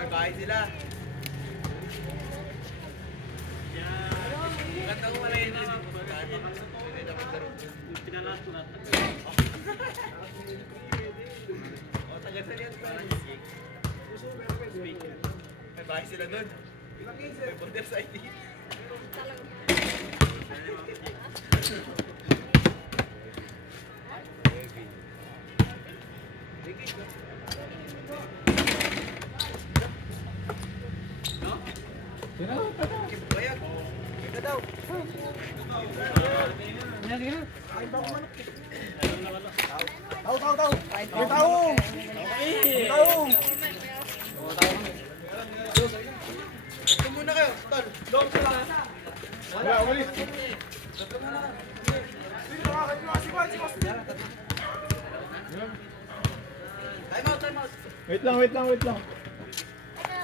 May bahay sila. Ganda ko wala yun. Pinalas ko natin. O, tagasan yan. May bahay sila doon. May border sa ID. Muna kayo, tol. Long sila. Wala, ulit. Time out. Wait lang.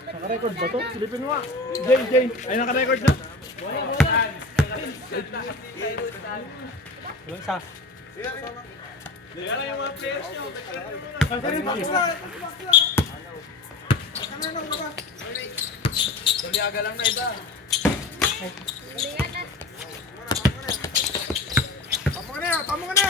Naka-record ba to? Silipin mo nga. Jay. Ay, naka-record na? Walang sa. Diyan lang yung mga players nyo. Tuliaga lang na iba. Tama ka na!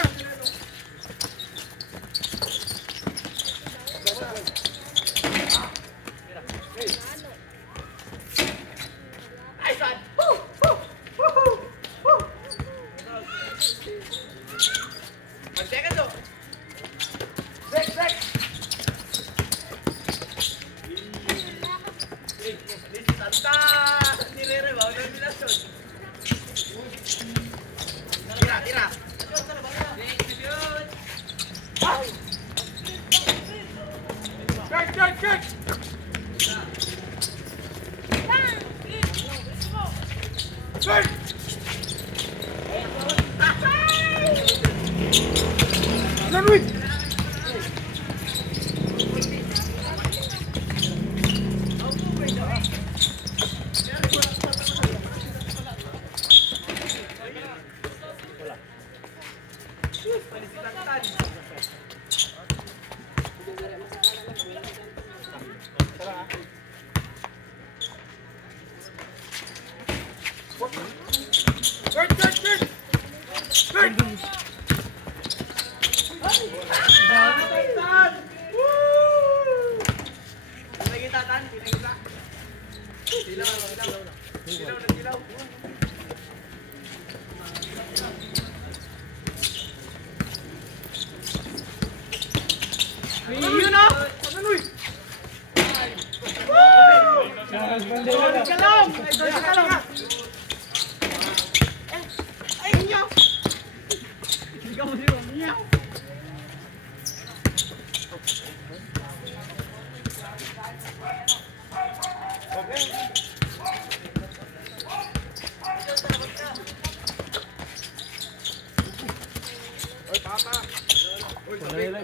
Tira. Good.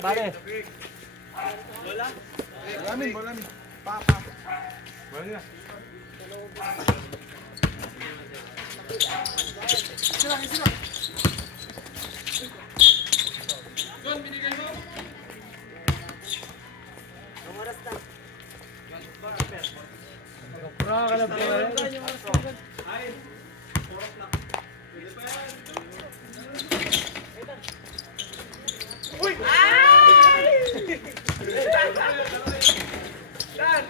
Bale. Bolamin. Pa. Bola. Sila. Gon, binigay mo. Ang oras na. Pra ka na po. Ay. Oras na. Pwede pa yan. Uy! Ay! Dan!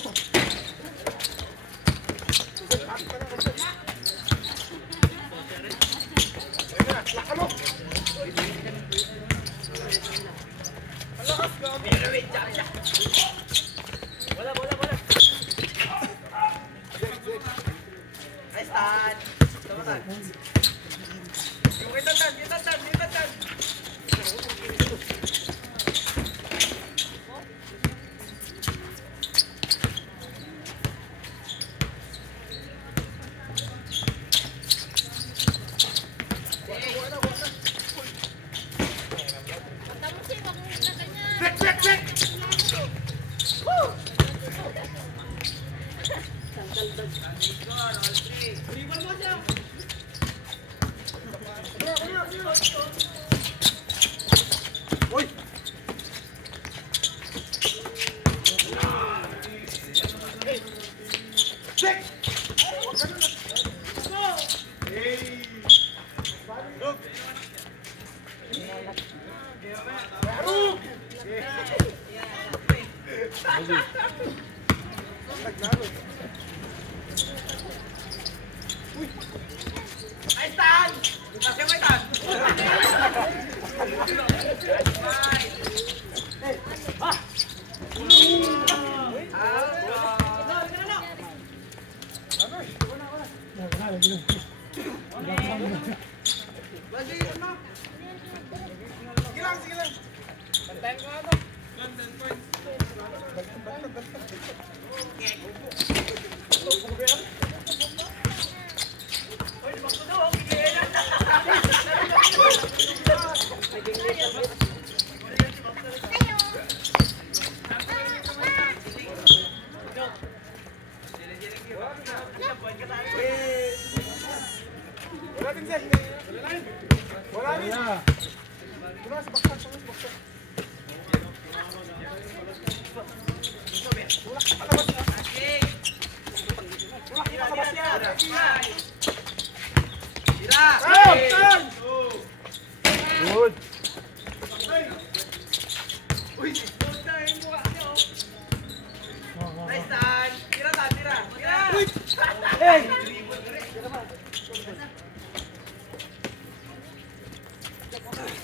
Good.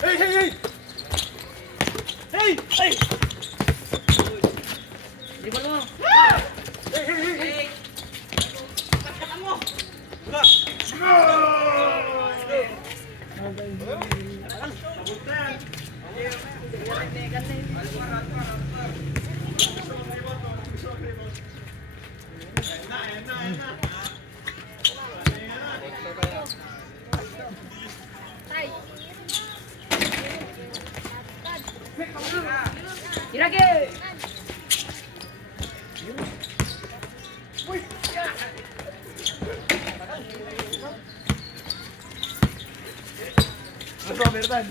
Hey, hey, hey! Hey! Hey! Hey, hey, hey! Irage! Let's go, Bertan.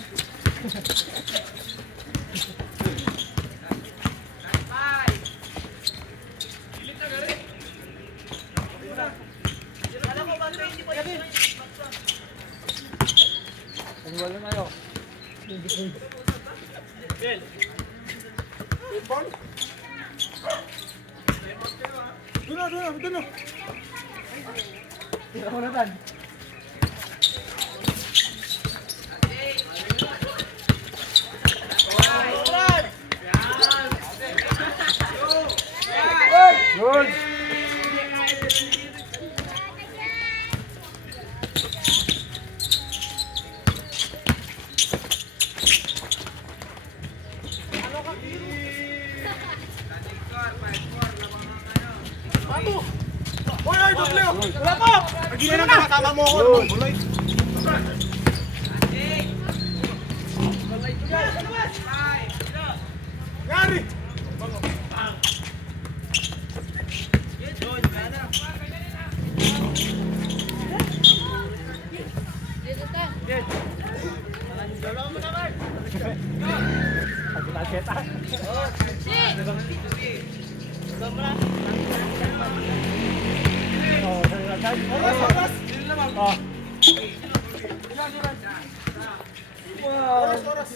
Paniwala na tayo. Doon na. Tira mo na, Tan. Good. Oy, doble! Wala pa! Hindi na naman kasama mo ako. Buloy. Gari! Oras.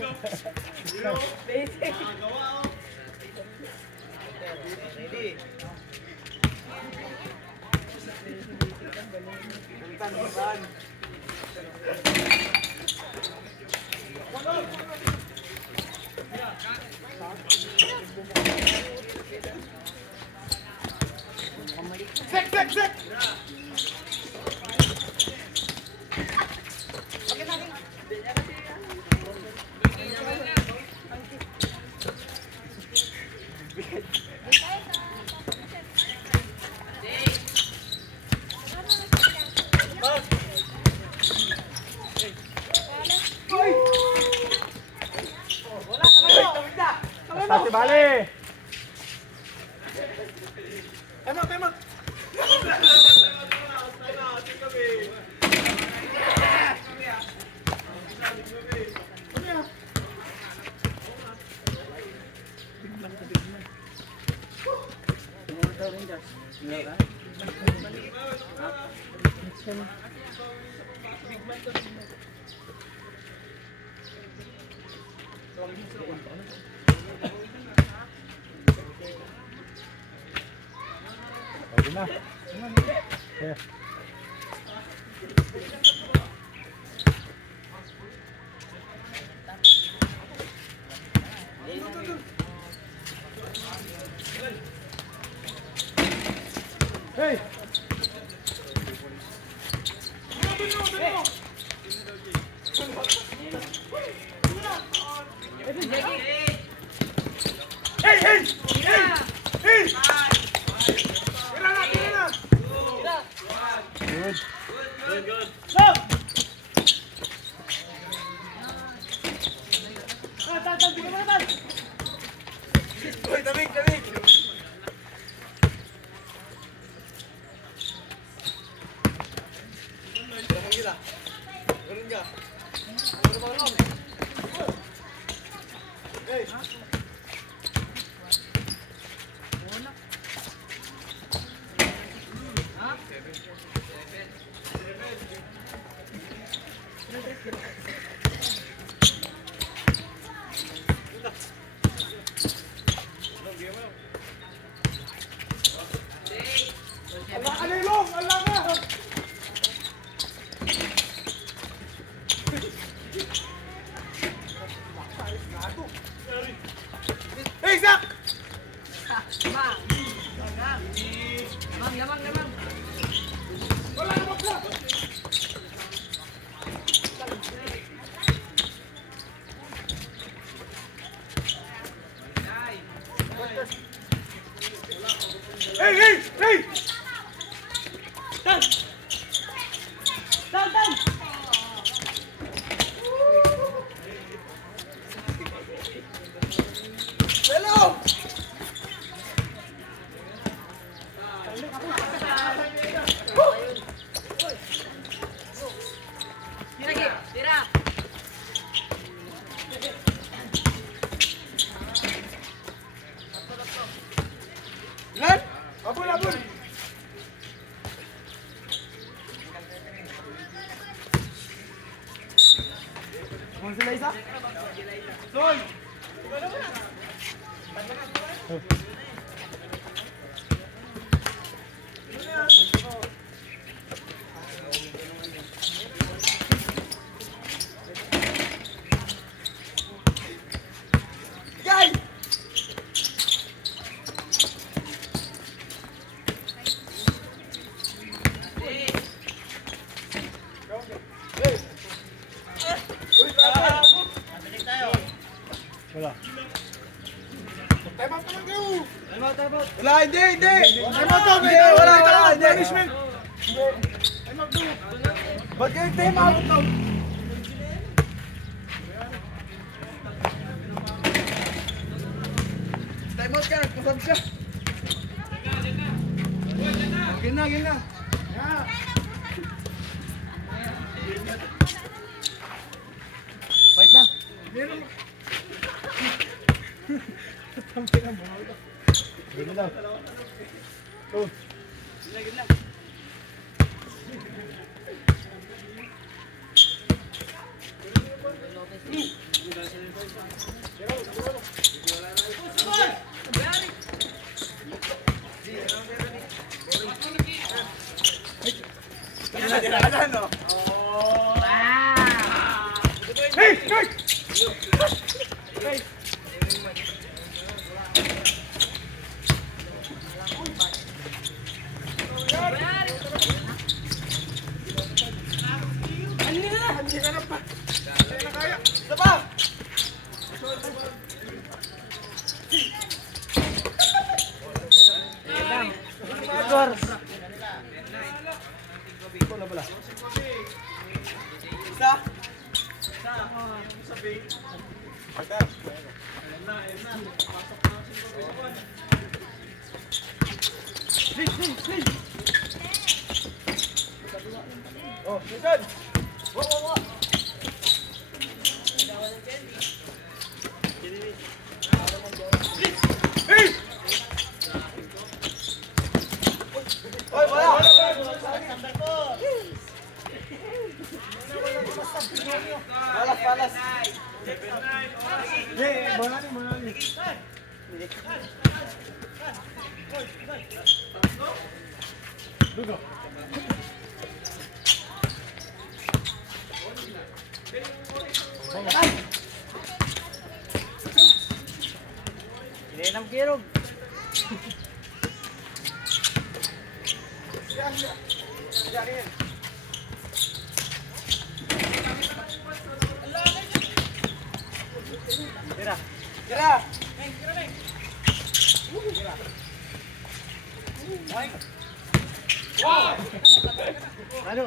Basic. Gawa oh. Ready. Tantan. Sek! Pasti balik. Emot. Pwede na. Yeah. Hey! Good. Uy, tabig. Gulong ka. Hey. Hey, Zach! Lamang. Wala na bakla! Hey! Dan! Hello! Tira. Lan! Abul! Kung sila isa? Soy! Guy! Wala. Time out naman kayo! Wala, hindi! Time out Hindi, wala, hindi. Punishment! Ba't kayo time out? Time out ka, nagpasab siya. Game na! Yeah. Fight na! Meron. Tampay na mo. Game na. Oh. Ito na pala. Isa. Yung sa bait. Partner. Ayun na. Pasok na si Kobe sa buwan. Oh, Jason! Oy, wala. Balas. Yeah, banani. Dugo. Hindi nang kirog. Tira. Ano?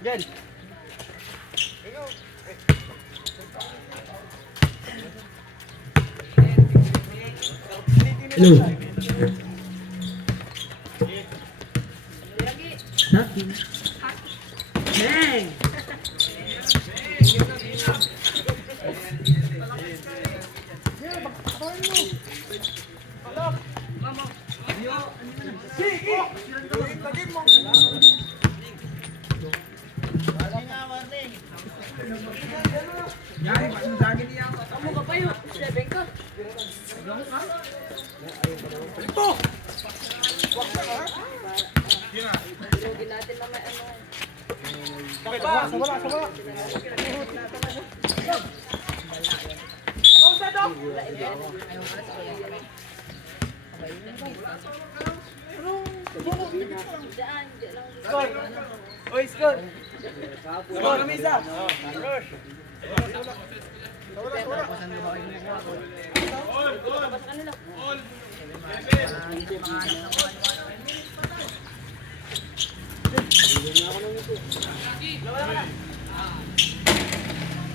Yan. Wala. Oy, score. Score kami isa.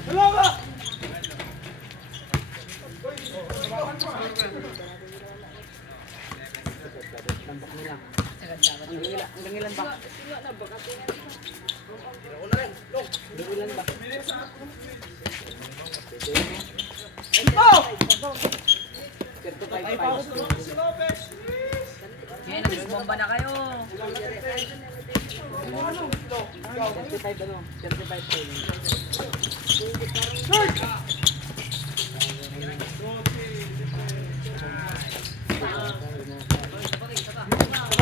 Wala ba? Bomba na kayo. 35.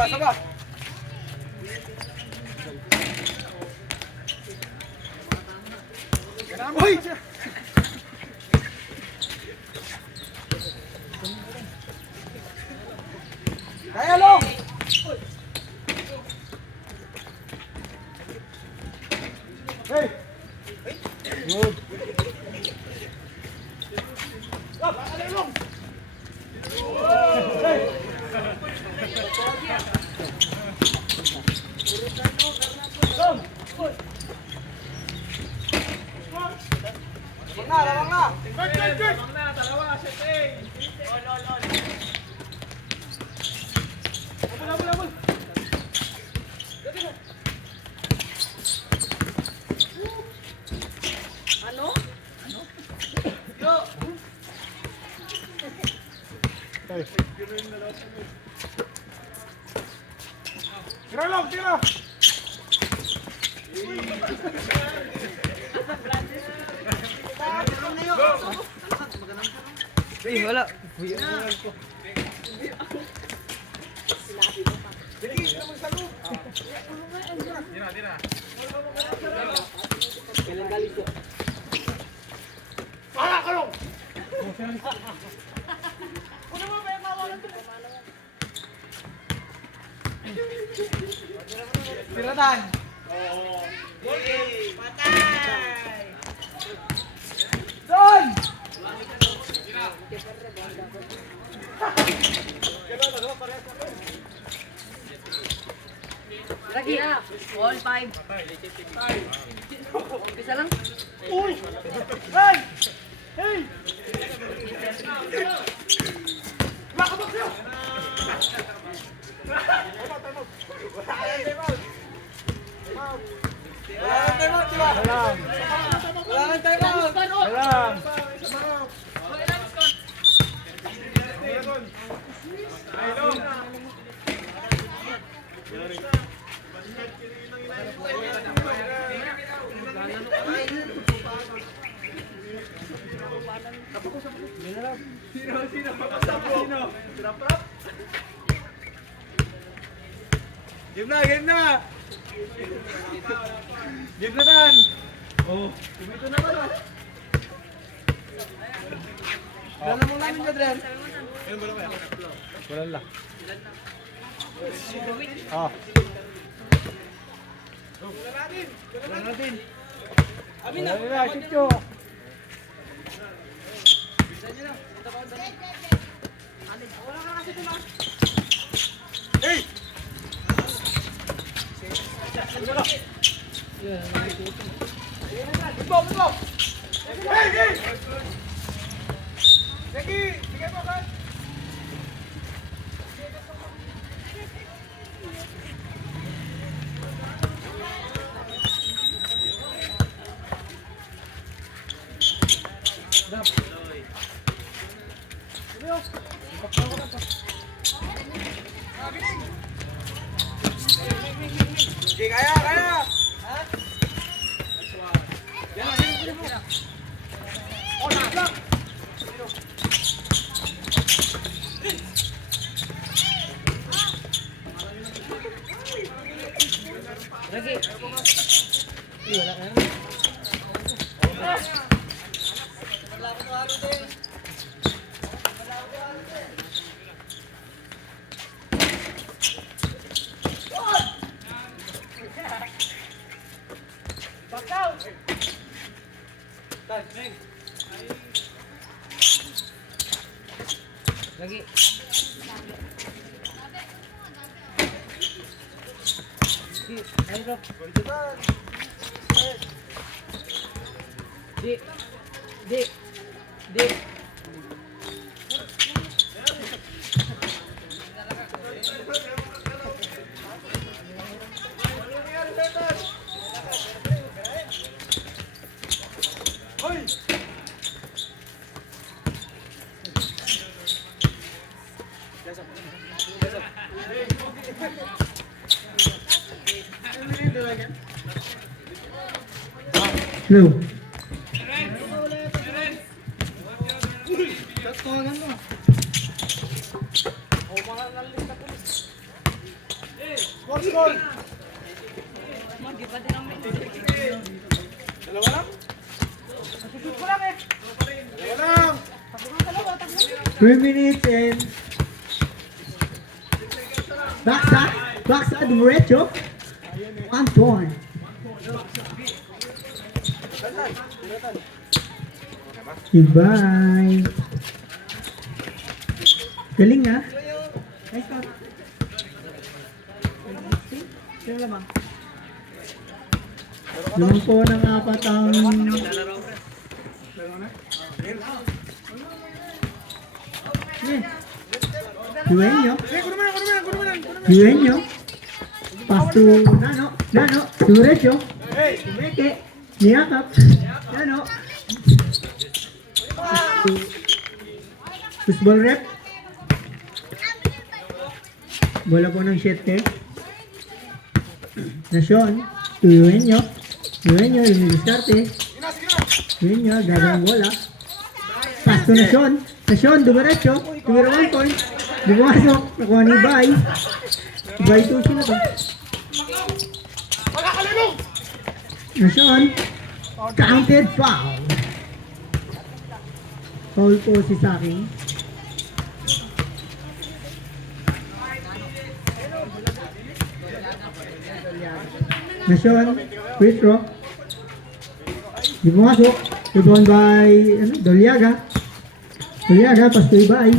Saba. Uy! Kaya lo! Hey! Good. Up! Alilong! Hey! Lawang na. Lamang na, dalawa, setting. Abol! Ano? Hey! Tira lang! Tira! Eh, wala. Tira. Para ka lang! Tiratan. Doon! Lagi ah. All 5. Umpisa lang. Uy! Hey! Hey! Makabak siya! Wala nang timeout, di ba? Wala nang timeout. Alam! Game na, game na. Game na tan. Oh, Tumito na ba? Gana mo namin, Adrian. wala lang. Ah. Wala natin. Wala nila, Chicho. Sige, kaya, kaya. Lagi. Lagi. Ayo, Rob. Di. Di. Di. No. Score, score! Dalawa lang? Susut ko lang eh! Dalawa lang. 3 minutes and backside derecho. 1 point. Goodbye. Galing ah. Nice shot. Sino lamang? Naman po ng apat ang Dueño. Dueño. Pass to Nano. Nano. To derecho. Tumeke. Niyakap. Nano. Football rep. Bola po ng 7. Nasyon. Dueño. Dueño. Lumidiskarte. Dueño. Gagawang bola. Pass to Nasyon. Nasyon. Dumiretso. Tumira 1 point. Dumasok. Nakuha ni Bay. Bay Tusi na to. Nasyon. Counted foul. Foul po si Saking. Nasyon. Free throw. Di pumasok. Rebound by Doliaga. Uliaga, pass to Ibay.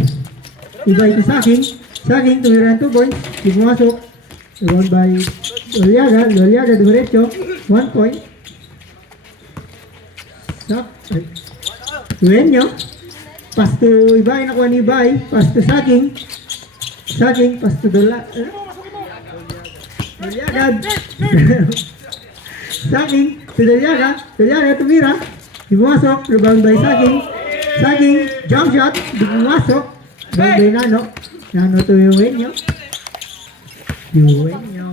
Ibay to Saking. Saking, tumira ng 2 points. Di pumasok. Rebound by Uliaga. Uliaga, dumiretso. 1 point. Sak. Duenyo. Pass to Ibay, nakuha ni Ibay. Pass to Saking. Saking, pass to Uliaga. Saking, to Uliaga. Uliaga, tumira. Di pumasok. Rebound by Saking. Saking, jump shot. Di pumasok. Rebound by Nano. Nano to Yuenyo. Yuenyo.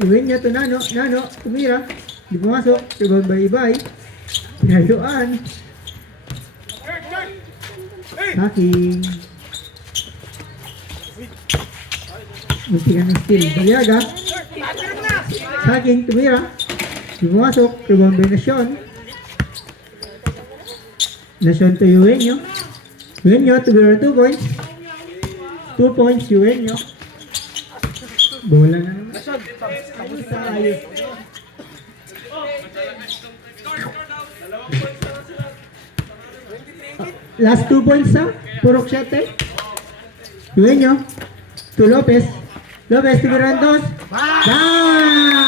Yuenyo to Nano. Nano, tumira. Di pumasok. Rebound by Ibay. Pinaluan. Saking. Muntikan ng steal. Baliaga. Saking, tumira. Di pumasok. Rebound by Nasyon. Nasyon to Yuenyo. Yuenyo, tumira 2 points. 2 points, Yuenyo. Bola na naman. Ayos. Last 2 points sa Purok 7. Yuenyo. To Lopez. Lopez, tumira ng 2. Bang!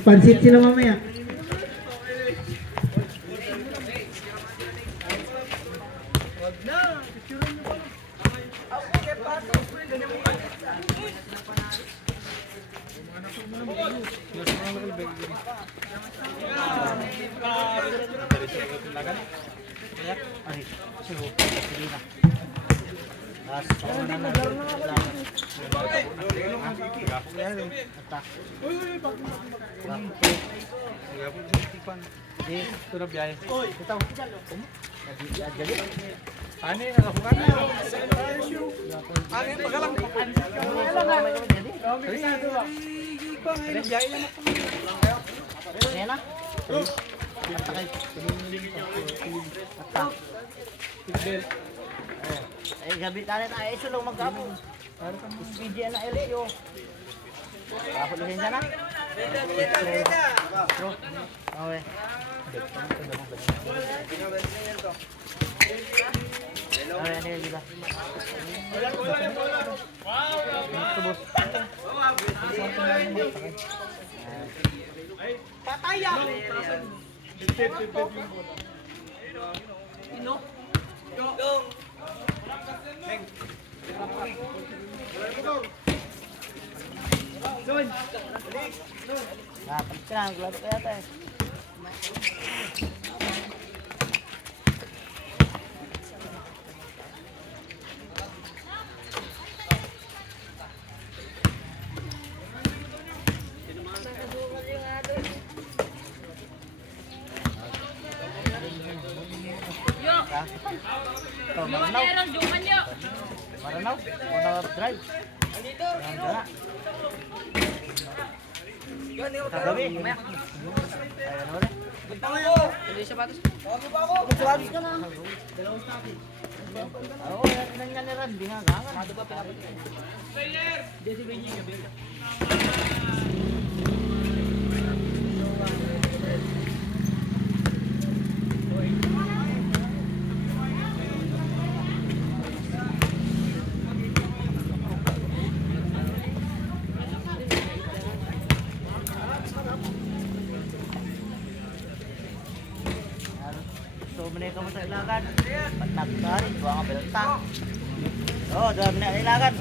Pansit sila mamaya. Ito na biyahe. Ito. Ano yung nakabukan? Ano yung pagalang? Gabi tayo tayo sulong magkabong. Speedy na LAO. Ako lisensya na. Okay. Okay, ano yun diba? Tubos. Pataya! Ino? Dong! Dapat ka na, glado kaya tayo. Maranaw? Maranaw drive? Maranaw? Kagabi? Ayan wala. Hindi sapatos. Sapatos ka na. Oo, yan nga niran. Hindi nga gangan. Mado ba pinapit? Hindi si Benji gabi. Ka mo sa ilagan. Patnagtarin, buwa nga beltang. Oo, dami na ilagan.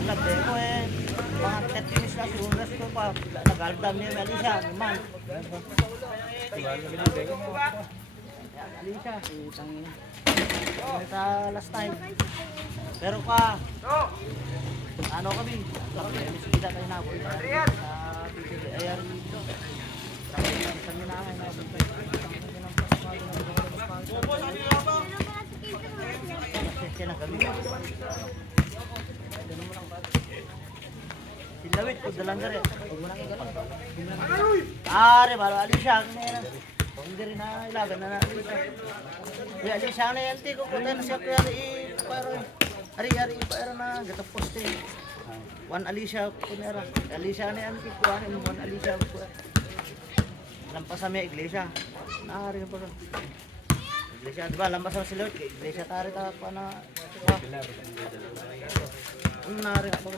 Alam din ko mga 30 minutes na suras ko pa. Nagaldam niya yung Alicia, naman. Alicia, itang ina. Last time. Pero ka, ano kami? Kita tayo na po. Ayan dito. Sa minangay na po. Silawit ko dalang gari. Are baru Alicia na. Hindi rin na ilagan na Alicia. Ya Alicia na yan ko kutan siya kaya paro. Ari para na gata poste. One Alicia kunera. Alicia na yan ko ano one Alicia ko. Lampas sa may iglesia. Naari pa. Iglesia, di ba? Lambas ako si Lord. Iglesia tari ta pa na. Ano na rin ako?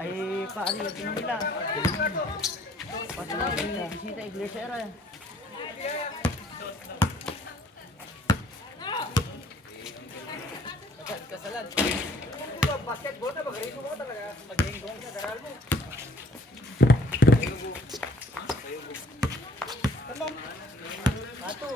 Ay, paano yung nila? Pati na, bisita iglesia era. Basketball na, magaling mo talaga. Magaling mo sa daral mo. Tamam. Ato,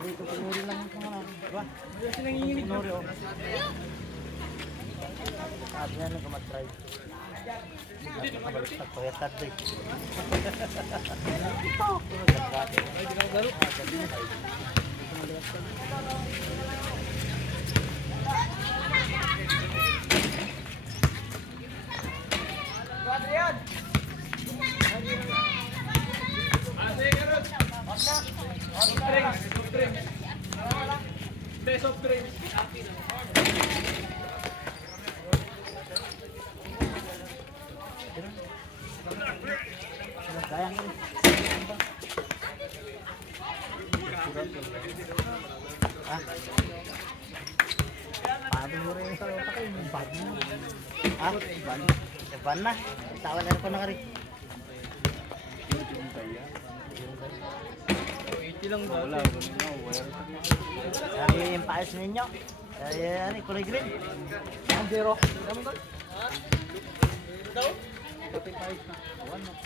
dito pinuri lang ito nga. Diba? Kasi nanginginig. Pinuri o. Sabi nga nang kamatry. Nakabaliktad pa yung tatay. Adrian! Soft drinks. Best of drinks. Sayang ko. Paano mo rin sa patay? Bad mo. Ban na. Tawan na rin pa na ka rin. Ay, yung paayos ninyo. Ay, ano, kulay green. Ang zero.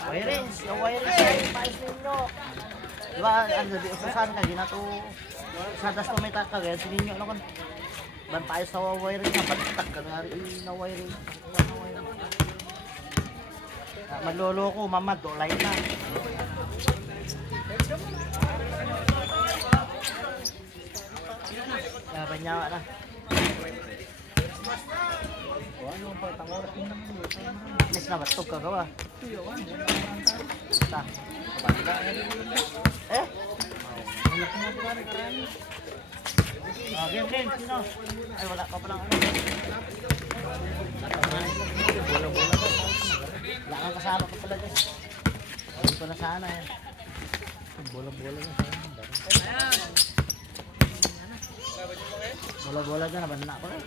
Wirings, yung wirings ay yung paayos ninyo. Diba, ano, di usasan ka, ginato. Sa dasto may taka, gaya si ninyo, ano kan. Ban paayos sa wiring na, batak ka nga rin na wiring. Malolo ko, mamad, dolay na. Banyawa na. Yes na, batog ka gawa. Ta. Eh? Game, sino? Ay, wala ka palang ano. Bola-bola ka. Wala kang kasama ka pala dyan. Hindi ko na sana eh. Bola-bola na sana. Bola-bola dyan, naban na ako eh.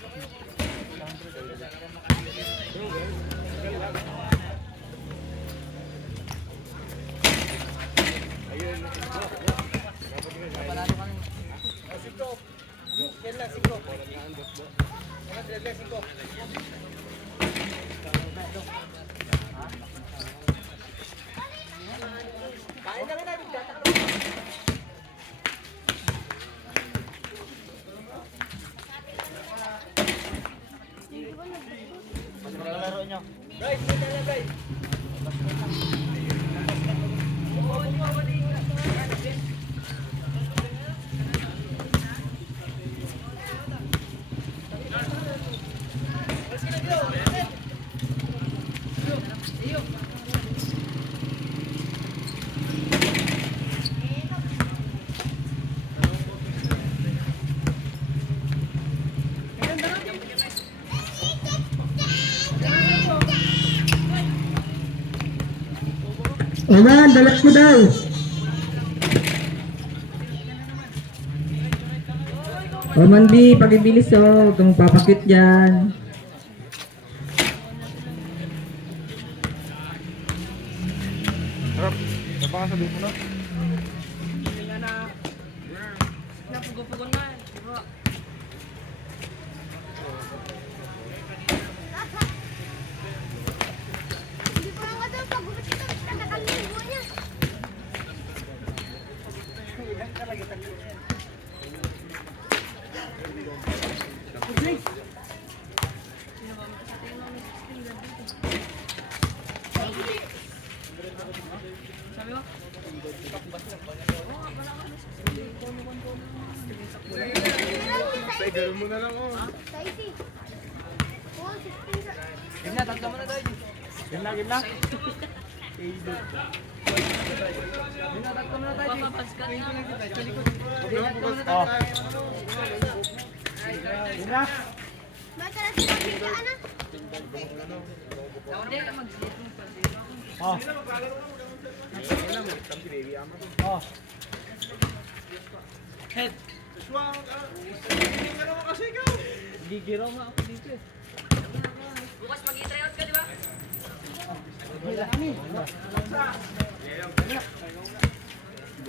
Panalo ka rin. Siko. Kela, siko. Siko. Kain na rin natin. Laro nyo. Guys, wait na lang guys. Oman, balat mo daw. Oman di, pakibilis o. Huwag kang papakit dyan. Harap. Napaka sa dito na. Napugo-pugo na. Diba? Hindi pa nga daw pag-ulit ito. Nakakaligo niya. Ganun mo na lang, oh. Saisi. Oh, 16 sa. Game na, tatlo mo na tayo. Game na, game na. Oh. Game na. Basta na sila bigyan na. Oh. Oh. Head. Gigiraw nga ako dito eh. Bukas mag-i-tryout ka, di ba?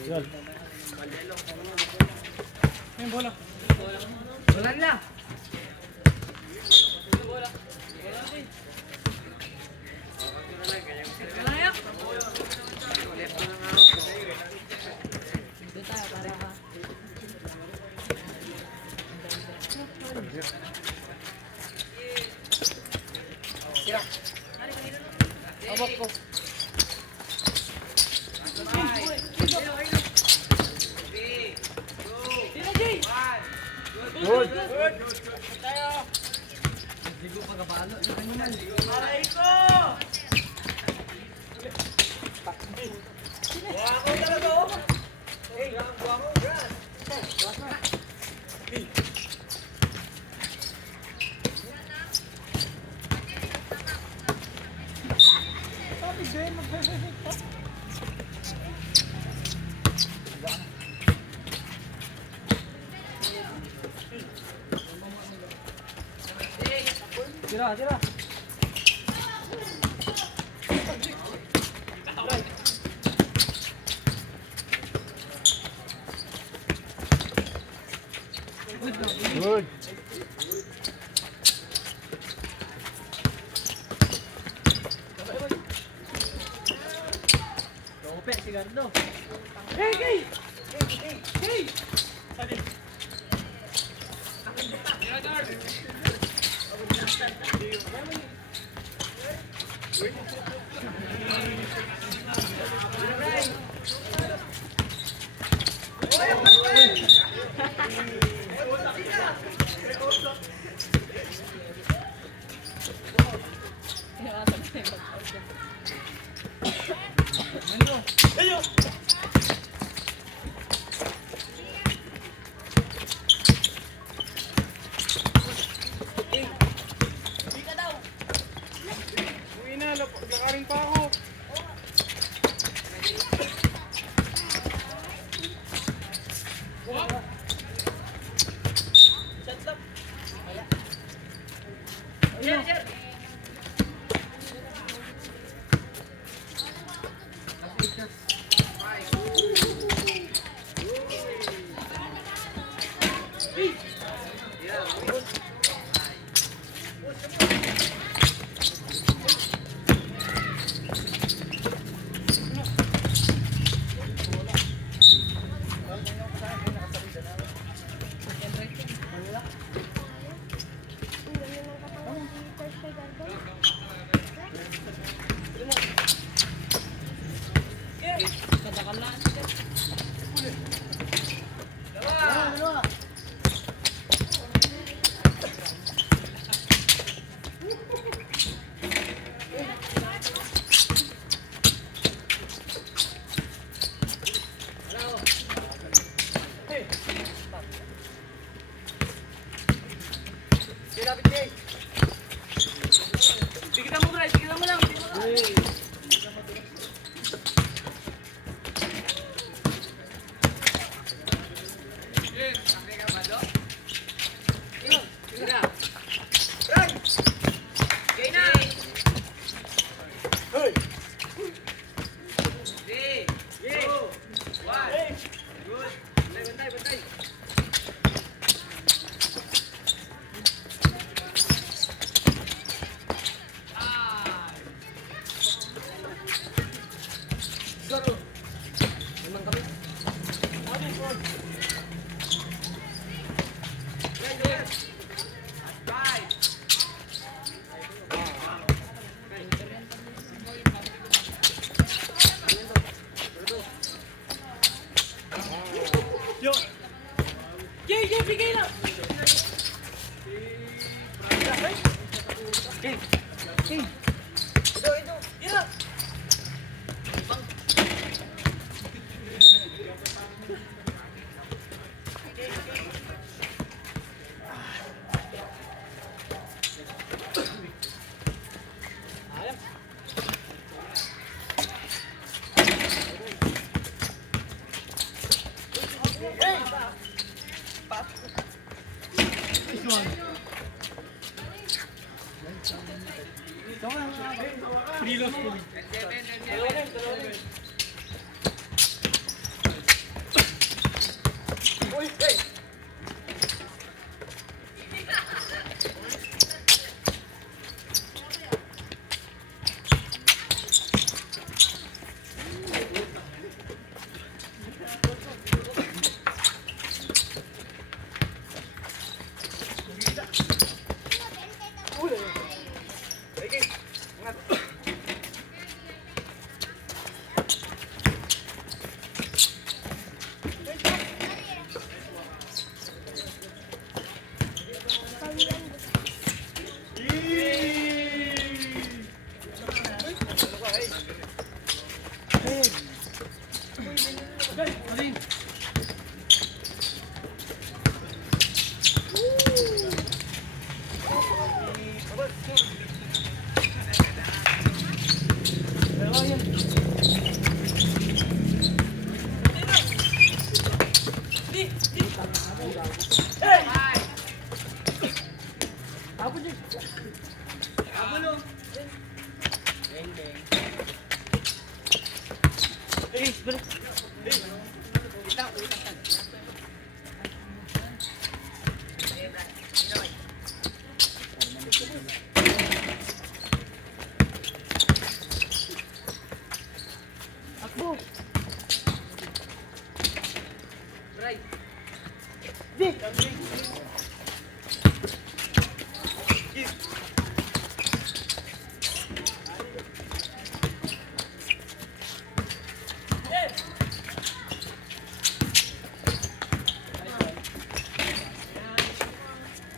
Yun. Wala na. Good. Tira, tira. Good. Tope, sigardo. Uwi na, lakarin pa ako. Tigilan mo, Bray. Tigilan mo lang.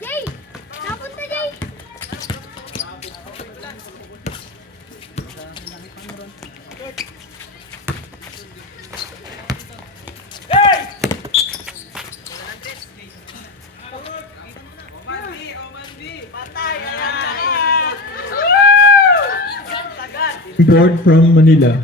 Jay! Napunta, Jay! Import from Manila.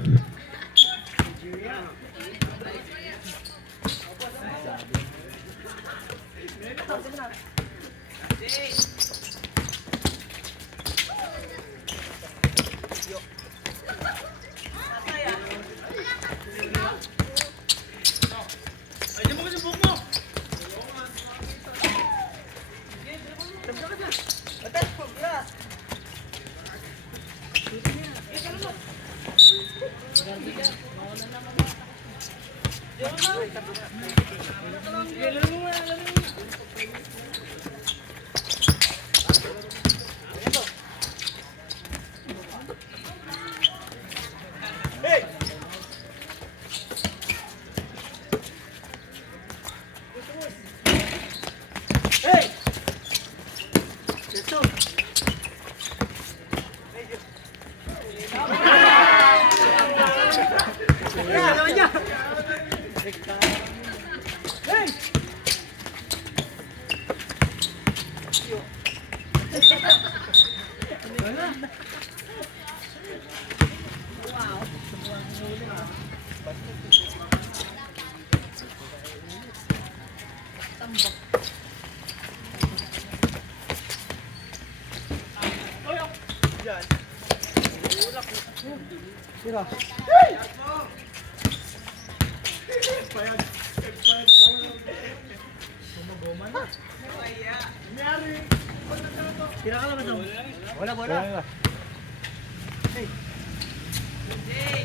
Bola, bola.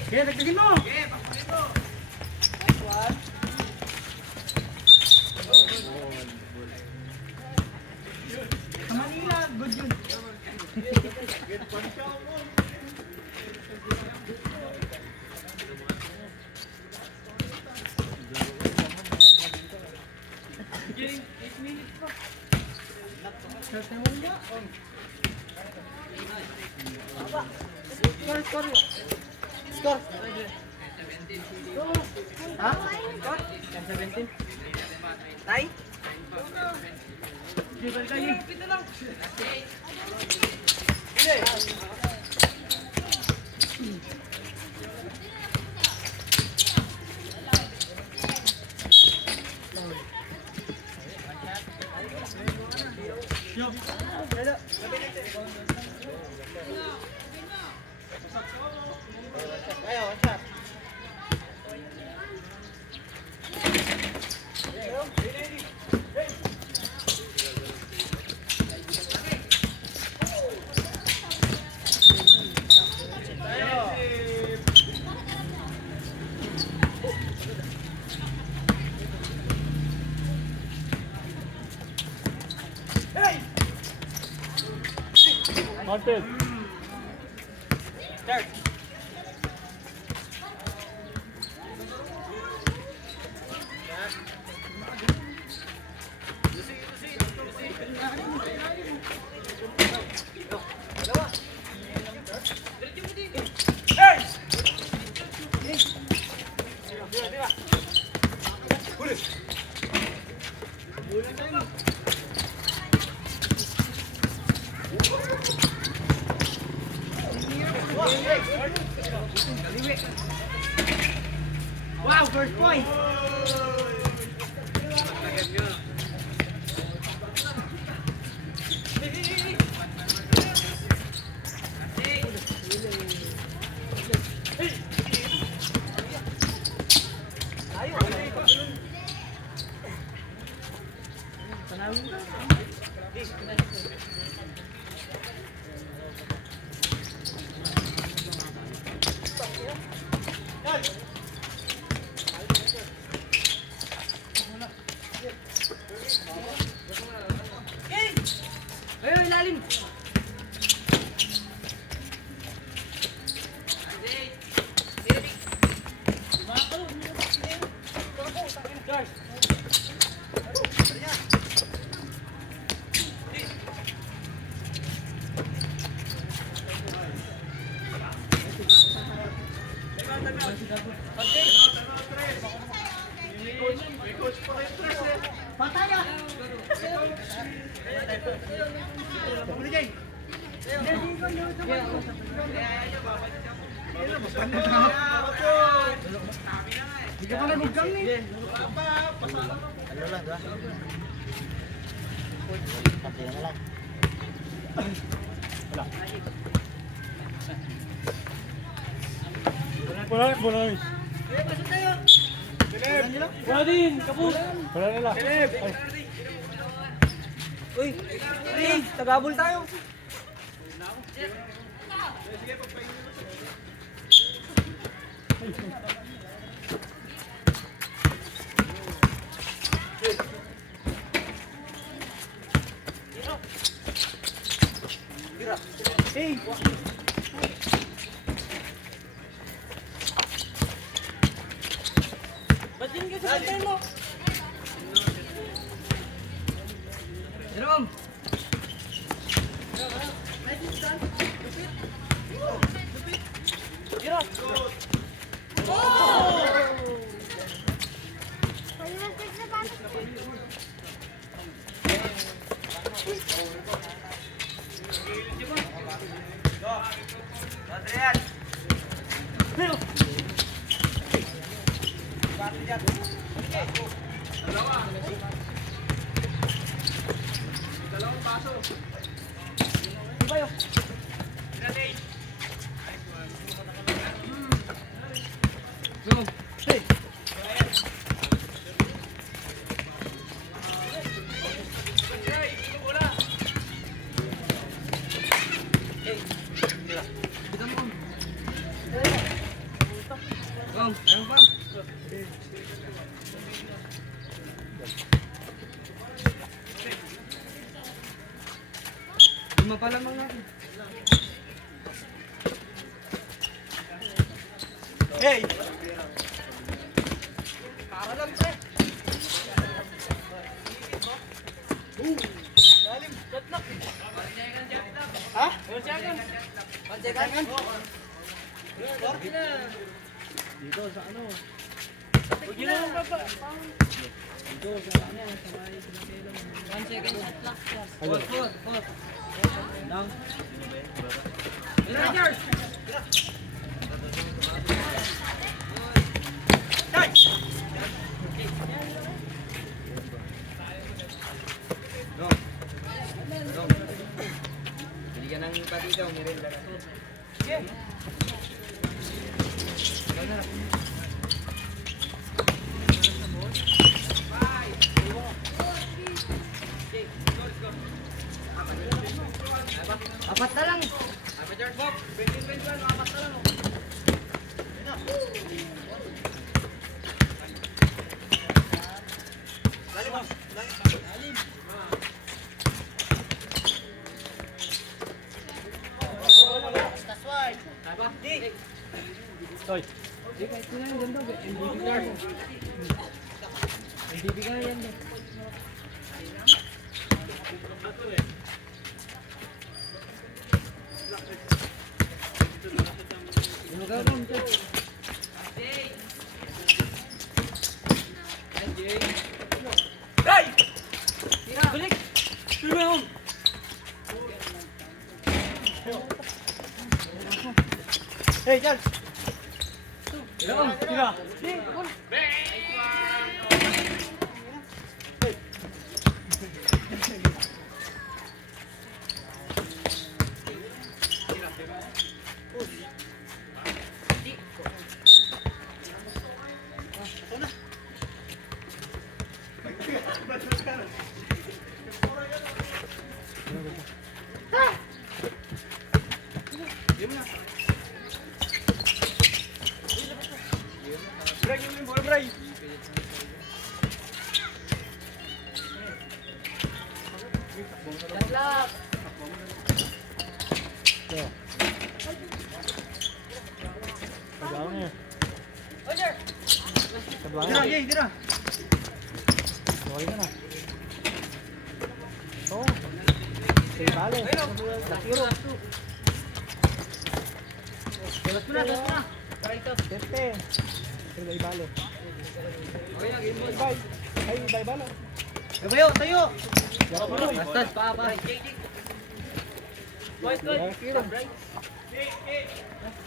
Kaya dagdagin mo. Sa Manila, good yun. Score. Ha? Score? 17. Tay? Di ba kayo? Pito lang. Yo. Hello. Wanted. Start. Wow, first point! Ayun, ilalim. Ano lang, diba? Pati na lang. Wala rin. Wala din, kaput. Wala nila. Ay. Uy, tagabol tayo. Ba't yun ka sa pantay mo? Jerome! Paliwanag na paano. Adrian! Dalawang baso. Ibayo. Go. Hey. Lima pa lamang natin. Hey! Para lang, pre. Lalim. Jatlak. Ha? Panchekan. Panchekan. Sorry na. Dito sa ano? Huwag yun lang baba. Dito sa ano? Sa may sinasailan. 1 second shot lock. Ayun. Four. Down. Rangers! Bili ka ng patikaw, merenda na. Sige. Apat na lang. Apat yard box. 20-21, apat na lang. Lalim. Toy. Hey, Charles! Tira! Bray, yung ball, Bray! Tagaan niya. Tagaan niya. Dira, dira. Okay na na. Oo. Sige, bale. Lakiro. Dalas mo na. Siyempre. Sige, bale. Bye. Ay, bye, bale. Gabayo, tayo. Basta, pa. Lakiro.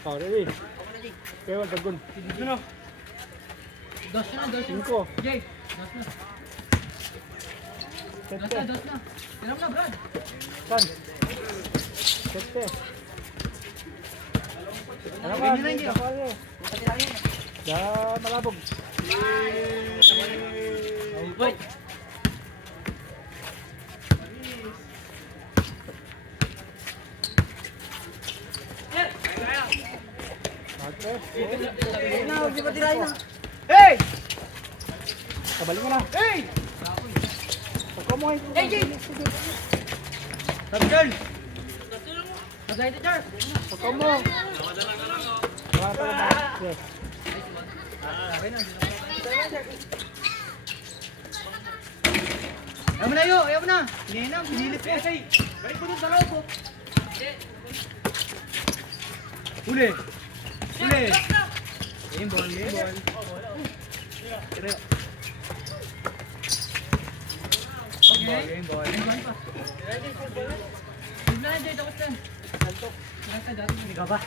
Oh, ready? Kaya wag tagun. Ano? Dos na. 5. Jay. Siyempre. na. Tiram na, Brad. Kan. Siyempre. Ano ka? Ganyan lang yun. Ya, malabog. Boy. Di ba tirahin na? Hey! Kabalik mo na. Hey! Pagkamoy. Hey, Jay! Sabi, Charles! Magay ito, Charles! Pagkamo. Wala pa na. Yes. Ayaw mo na yun! Ayaw mo na! Hindi na, pinilip ko. Balik ko dun sa loob ko. Huli! Huli! Game ball, game ball. Okay. Game ball. Hindi ka ba?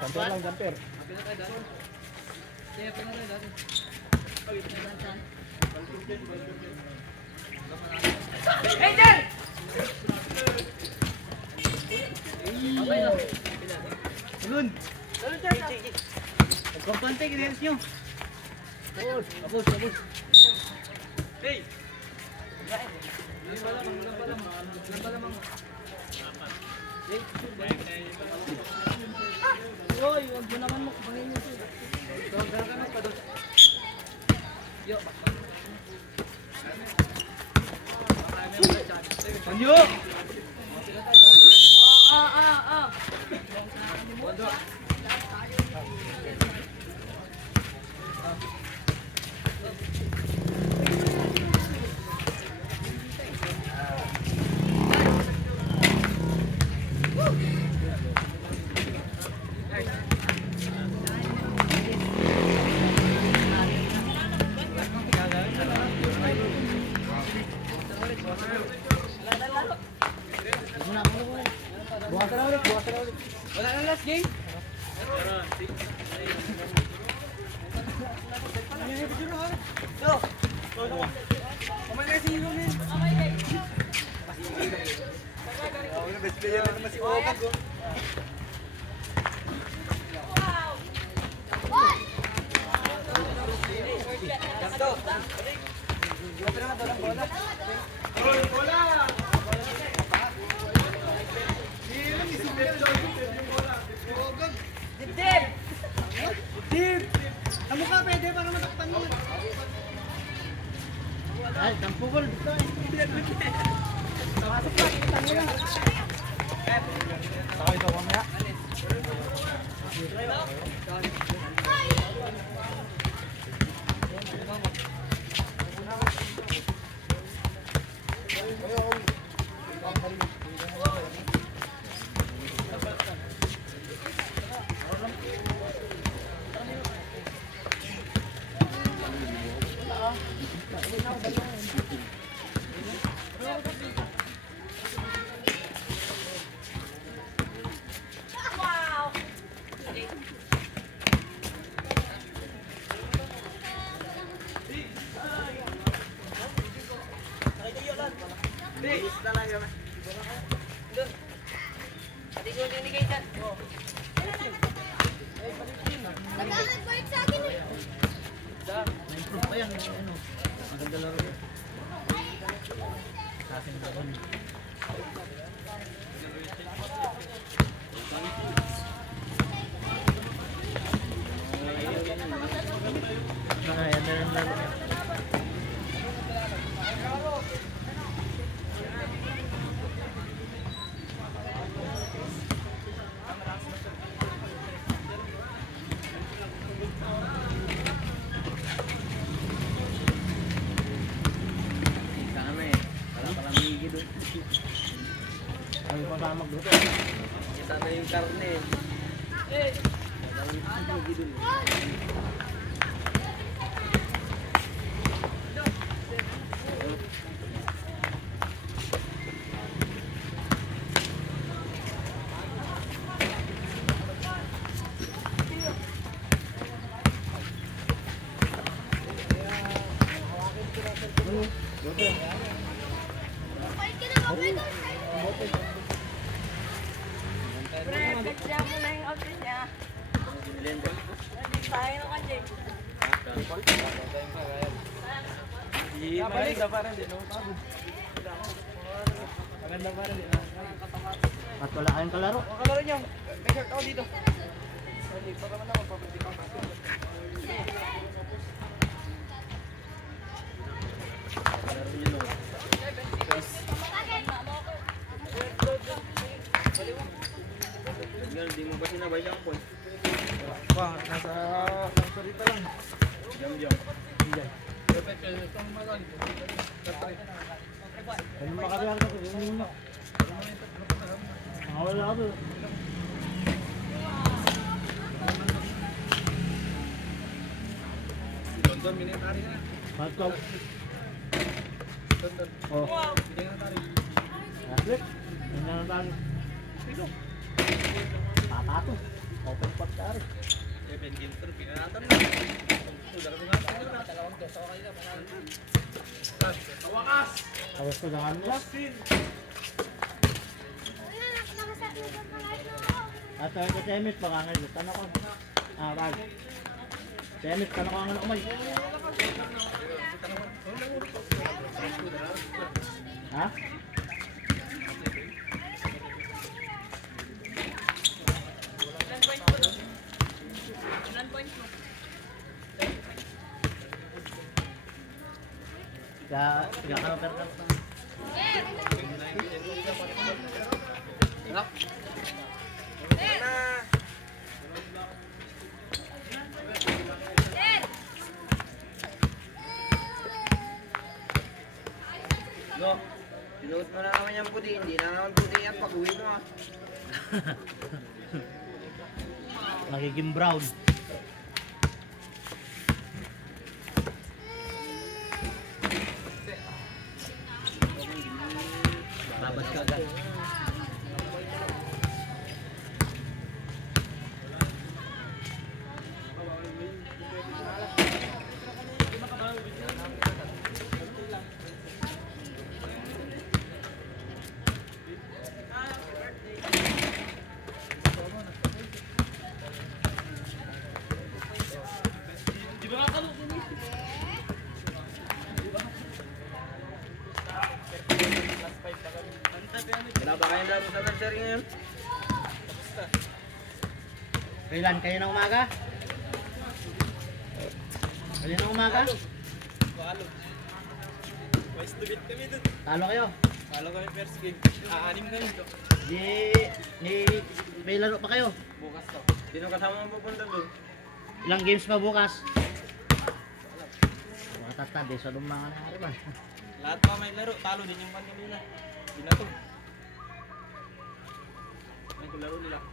Jumper lang, jumper. Tulun! Nagkampante, kinayaras nyo. Abos. Hey! Uy, wag mo naman mo kumain nyo. Panyo! Wala na last game? Ang mukha pwede para matakpan mo. Ay, tampukol. Sakay daw mamaya. Nag-a-advert sa akin eh. Na-improve pa yan. Ano? Maganda laro yan. Akin ba yun? Yan na yung laro niya. Kami, wala palang higi doon. Ano pa sa magluto? Kita na yung karne. Walang higi doon. Kapal ka na, kapal ka. Pre, picture mo na yung outfit niya. Tayo na ka, Jake. Maganda pa rin din. Maganda pa rin din. At wala kayong kalaro. Kalaro niyo. May shirt ako dito. Dito naman ako. Papunti ko. Kalaro niyo no. Ganun, di mo ba sinabay siyang point? Pa, nasa salita lang. Jam-jam. Ano makarihan ka? Wala ako. London, minitari na. Matkaw. London. Oh. Minitari. Atlet. Ano na tayo? Tatato. Open pot tari. Ben Gilter, pinanatan na. Udah kami nga na. Dalawang dos ako kanina. Tawakas! Tapos ko lang nila. Nakasat mo sa pangalan mo. At sa Temis, baka ngayon. Tanong ko. Wag. Temis, tanong ko ang umay. Ha? Ilan points mo? Tiga ka na pero No, sinuot mo na naman yung puti. Hindi na naman puti yan pag-uwi mo ah. nagiging brown. Babad ka agad. Wala ba kayong laro sa nursery ngayon? Kailan kayo ng umaga? Kailan ng umaga? Palo. Wise to beat kami dun. Talo kayo. Palo kami first game. Aanim kami to. Di may laro pa kayo. Bukas to. Sino kasama mo pupunta doon? Ilang games pa bukas? Matatade sa lumang nangyari ba? Lahat pa may laro, talo din yung kanina. Binato. May laro nila.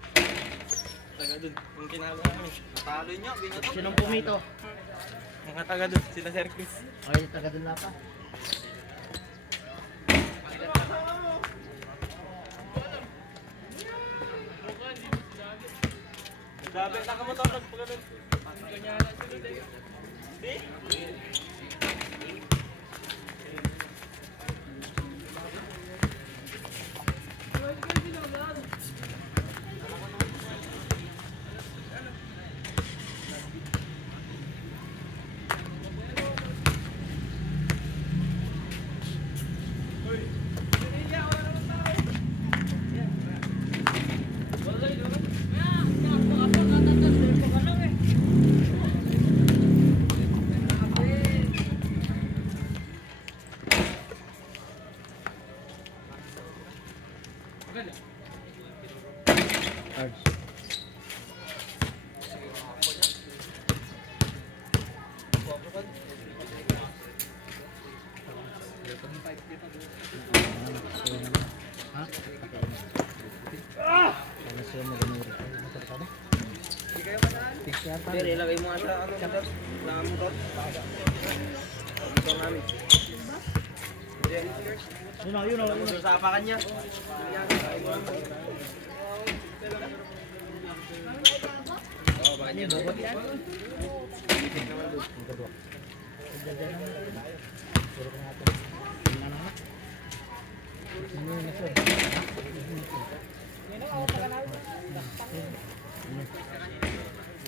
Taga doon, yung kinalo namin. Natalo niya, binato. Sinong pumito? Mga taga doon, sila Sir Chris. Ay, taga dun na pa. Grabe, nakamotor nagpagano'n. Di? Pero ilagay mo nga sa ano motor. Sa motor. Motor namin. Yun o. Motor sa apakan niya. Oo, bakit niya?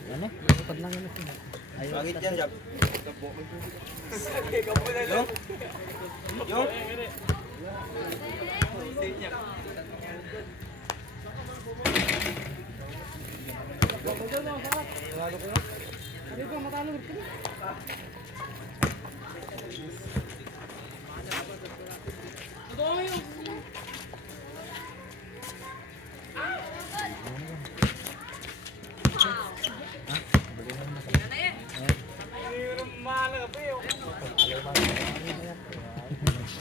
Ano? Kapag lang yun. Ayun. Bakit yan, Jab? Yung? Yung?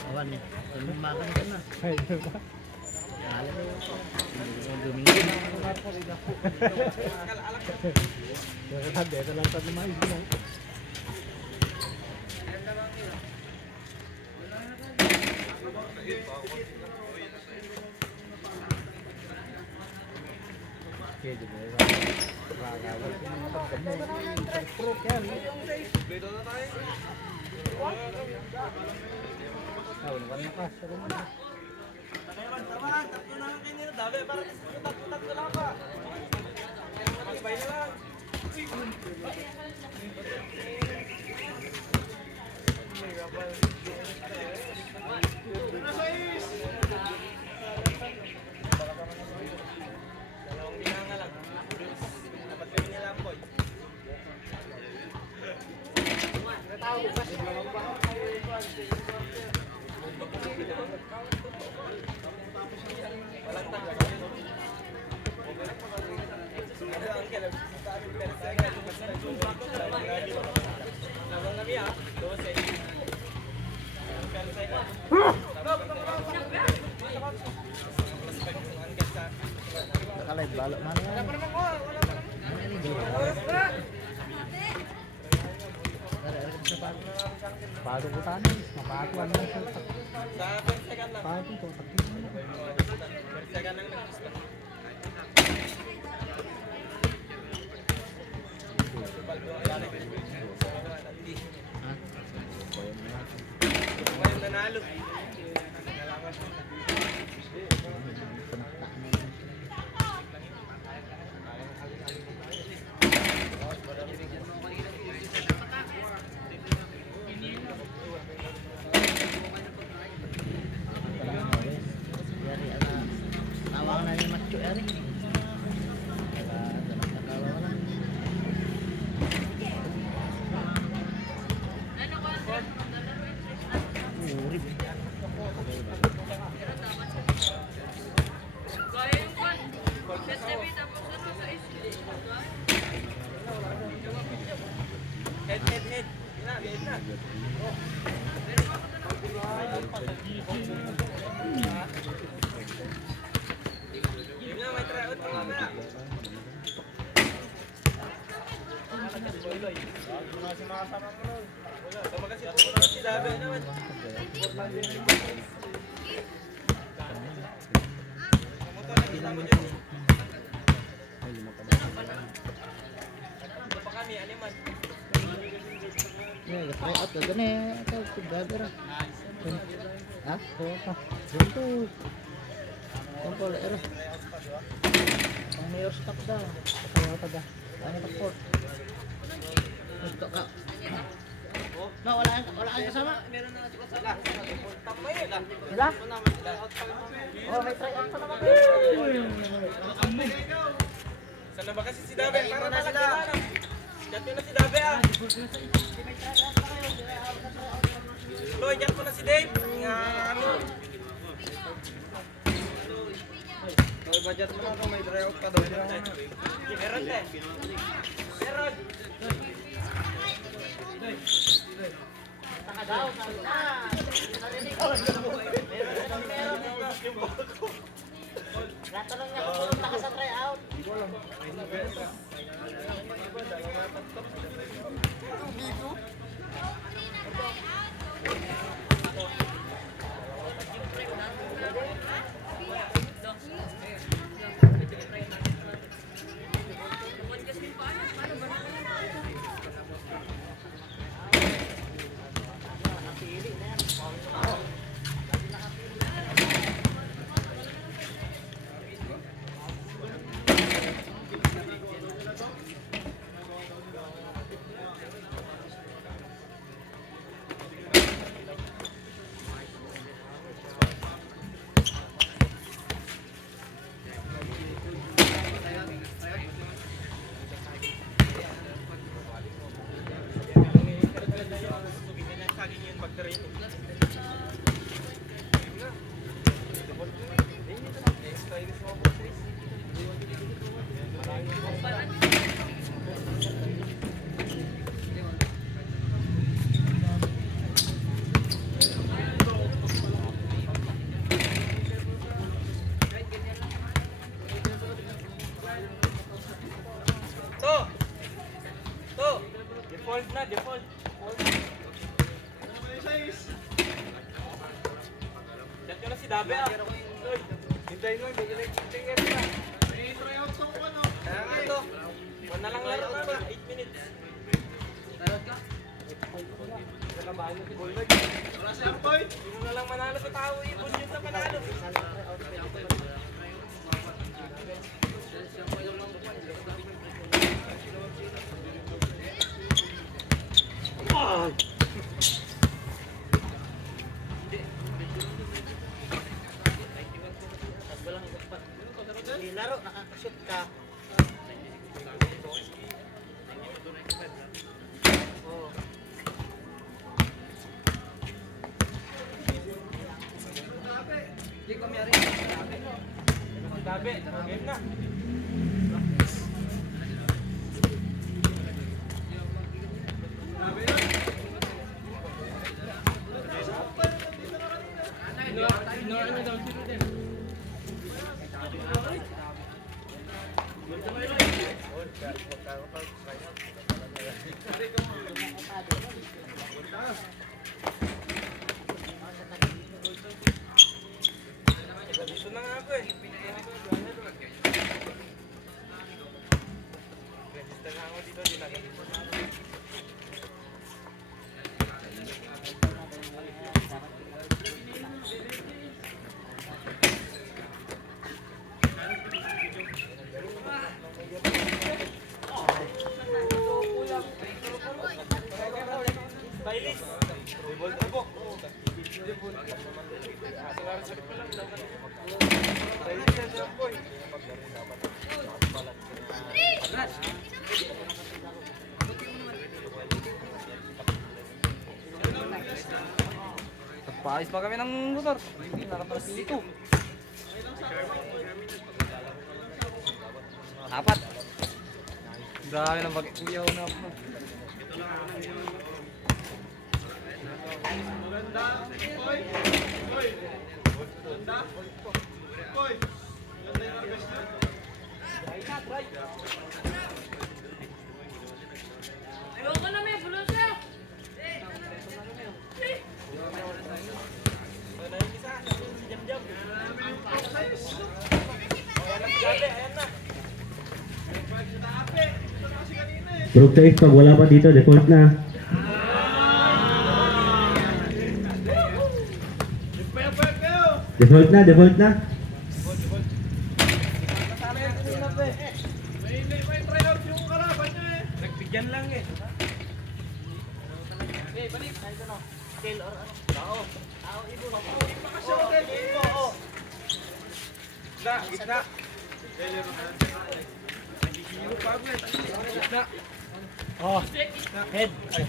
Awan eh. Makan ka na. Alam mo yun. Domingo. Ito lang sa lumay. Nakalay, balok mana yan. Paano ko tanin? Mapatuan lang sa paano ko. Nanalo. Yari, tawag na ni Macho Yari. Urip. Yun lang, may tryout pa mamaya. Yeah, try out ka gani. Ito, driver. Ha? Oo pa. Dito. Tungkol, ero. Ang mayor stop daw. Kaya pa da. Ano pa port? Gusto ka. No, wala kang kasama. Meron na si Kasala. Tapos yun. Wala? Oh, may try out pa naman. Saan na ba kasi si Dabe? Para nalagyan na. Diyan mo na si Dabe ah. Loy, diyan mo na si Dave. Loy, budget mo na kung may tryout ka daw. Meron din. Meron. Natanong niya kung pumunta ka sa try out. Default na, default. Diyan ko na si Dabe ah. Hintayin mo, hindi na tingin na. May tryout ko ano. Kaya nga ito. One na lang laro na ba? 8 minutes. Tryout ka? Wala siyang point. Sino na lang manalo sa tao, ibon yun na panalo. Laro, nakakashoot ka. Oh. Hindi kami rin. Dabe, game na. Dito na nga ako eh. Register na ako dito, di na ganito. Stylish. Revolt na po. Paayos pa kami ng motor. Nakaparas dito. 4. Dami ng bagay. Kuyaw na ako. Ayoko na may bulong siya. Group 6, pag wala pa dito, default na. Default na, default na. Nagbigyan lang eh. Gitna, gitna. Gitna. Oh, head. Ay.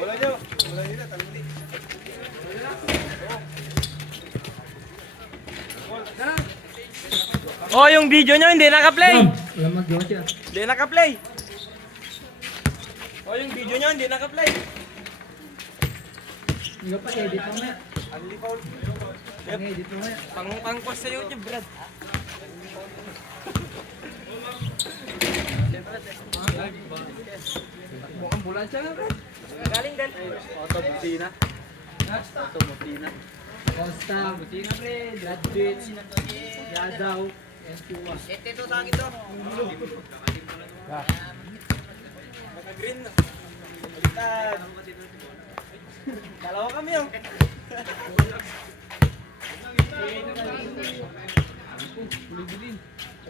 Wala nyo. Wala nyo na, tangguli. Oh, yung video nyo hindi naka-play. Wala mag-gawa siya. Hindi naka-play. Oh, yung video nyo hindi naka-play. Hindi ka pa edit mo nga. Only Paul. Edit mo nga. Pang-post sa YouTube, Brad. Ambulansya nga, Brad. Galing din. Autobutina. Autobutina. Costa, Butina pre, Graduate, Yadaw, and Puma. Ito sa akin to. Naka-green na. Baliktad. Dalawa kami oh.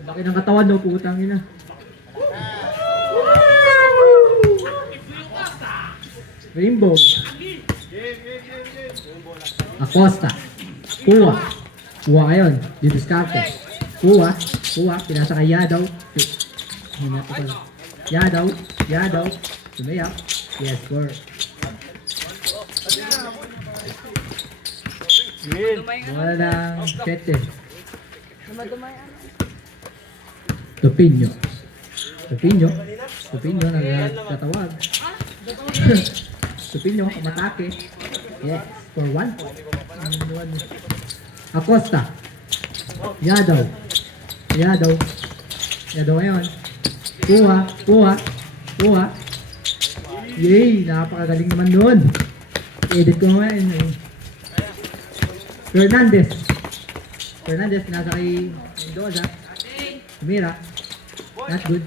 Ang laki ng katawan daw, putang ina. Rainbow. Acosta. Pua. Pua ngayon. Didiskarte. Pua. Pua. Pinasa kay Yadaw. Yadaw. Yadaw. Sumayak. Yes, score. Wala ng 7. Tupinyo. Tupinyo. Tupinyo nagtatawag. Tupinyo, matake. Yes, for 1. Acosta. Yadaw. Yadaw. Yadaw ngayon. Kuha. Kuha. Kuha. Yay! Napakagaling naman nun. Edit ko ngayon. Fernandez. Fernandez, nasa kay Mendoza. Mira. Not good.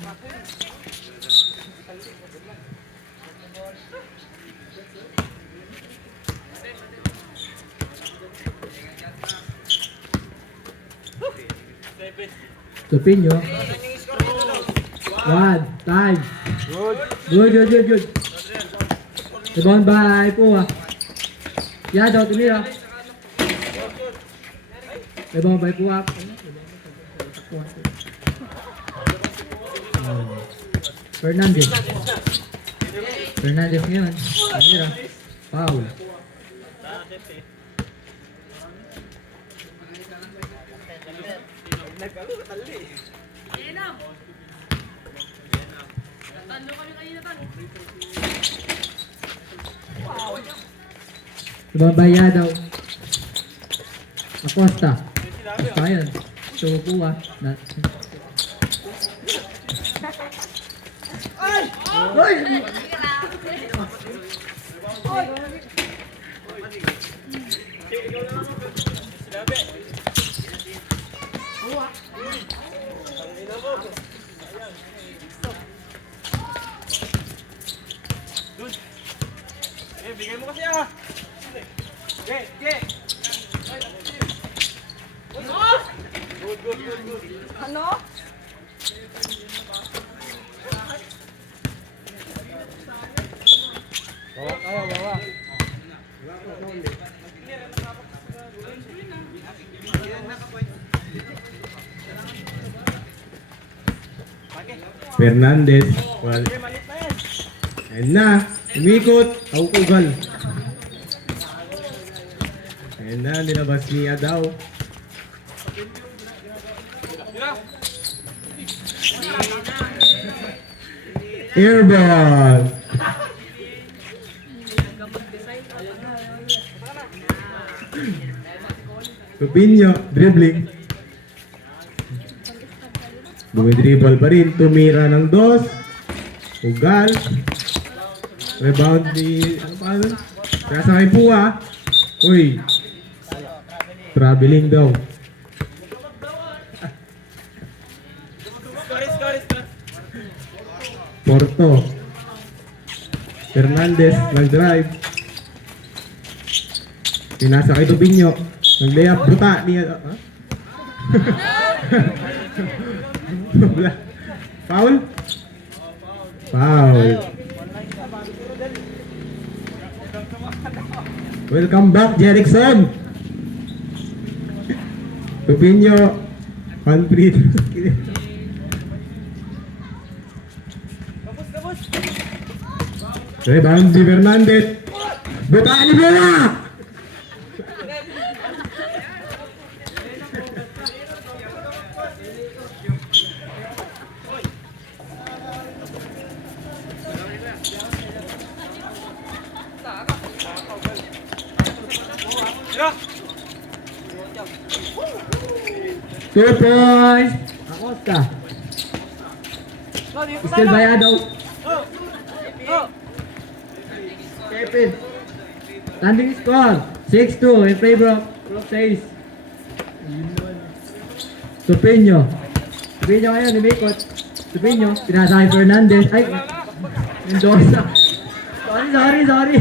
Tupinyo. 1, time. Good. Rebound by Pua. Yadaw, tumira. Rebound by Pua. Fernandez. Fernandez ngayon. Tumira. Foul. Yenam. Natalo kami kanina pa. Ibabaya daw. Acosta. Sayang. So, Pua. Ay! Bigay mo kasi ah. Okay. Good. Ano? Bawa. Fernandez. Well, Malit na yan. ayun na. Umikot. Auugal. Ayun na, nilabas niya daw. Airball! Pupinyo, dribbling. Dumidribble pa rin, tumira ng dos. Ugal. Rebound ni, ano pa nun? Kaya sa akin po ah. Uy. Traveling daw. Porto. Fernandez nag-drive. Pinasa kay Tupinyo. Nag-layup, buta niya. Huh? Foul? Foul. Welcome back, Jerickson. Tupinyo. One free. Rebound si Fernandez. Butaan ni bola! Two points. Acosta. Still Bayado. Stephen. Standing score. 6-2 in favor of Club 6. Tupinyo. Tupinyo ngayon, umikot. Tupinyo. Pinasa kay Fernandez. Ay, Mendoza. Sorry. Sorry.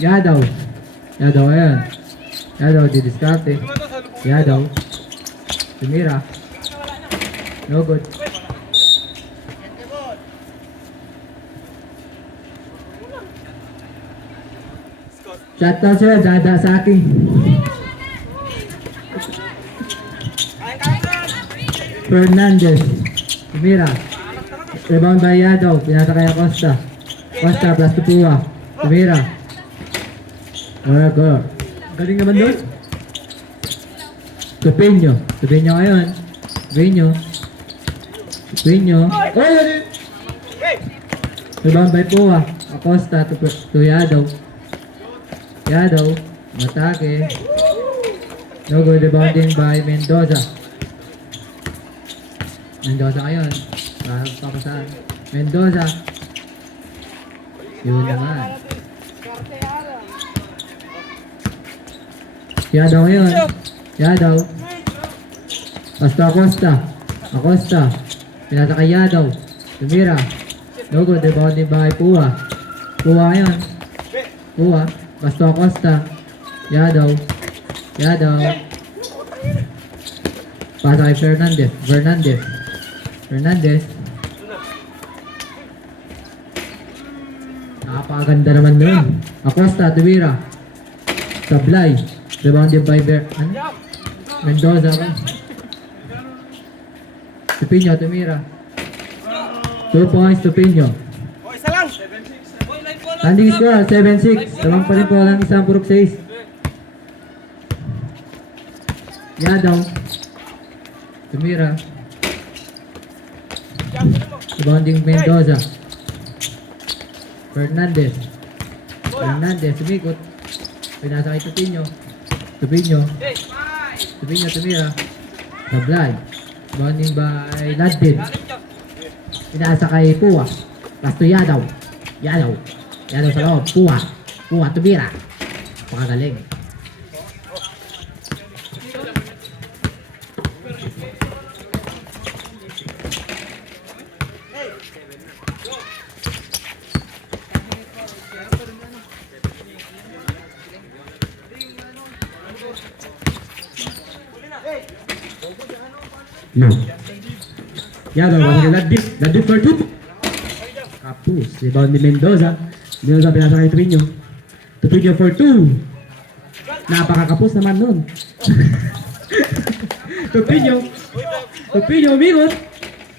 Yadaw. Ayan. Yadaw, didiskarte. Yadaw. Tumira. No good. Shutdown sir, dada sa akin. Fernandez. Tumira. Rebound by Yadaw. Pinasa kay Acosta. Acosta plus Tupua. Tumira. Go. Galing naman doon. Tupinyo ngayon. Tupinyo. Oh! Rebound by Pua. Acosta to Yadaw. Matake. No good rebounding by Mendoza. Ngayon. Papasaan. Mendoza. Yun naman. Yadaw ngayon. Basta Acosta. Pinasa kay Yadaw. Tumira. No good rebounding by Pua. Ngayon. Basta Acosta. Yadaw. Pasa kay Fernandez. Nakapaganda naman nun. Acosta, Tumira. Sablay. Rebounded by Mendoza. Tupinyo, Tumira. 2 points, Tupinyo. Standing score, 7-6. Tamang pa rin po lang isang purok 6. Yadaw. Tumira. Rebounding Mendoza. Fernandez, umikot. Pinasa kay Tupinyo. Tumira. Sablay. Rebounding by Ladin. Pinasa kay Pua. Pasto Yadaw sa loob. Pua, Tumira. Pakagaling. Yadaw, masakit Ladin for 2. Kapus. Rebound ni Mendoza pinasa kay Tupinyo for 2. Napakakapus naman nun. Tupinyo umikot.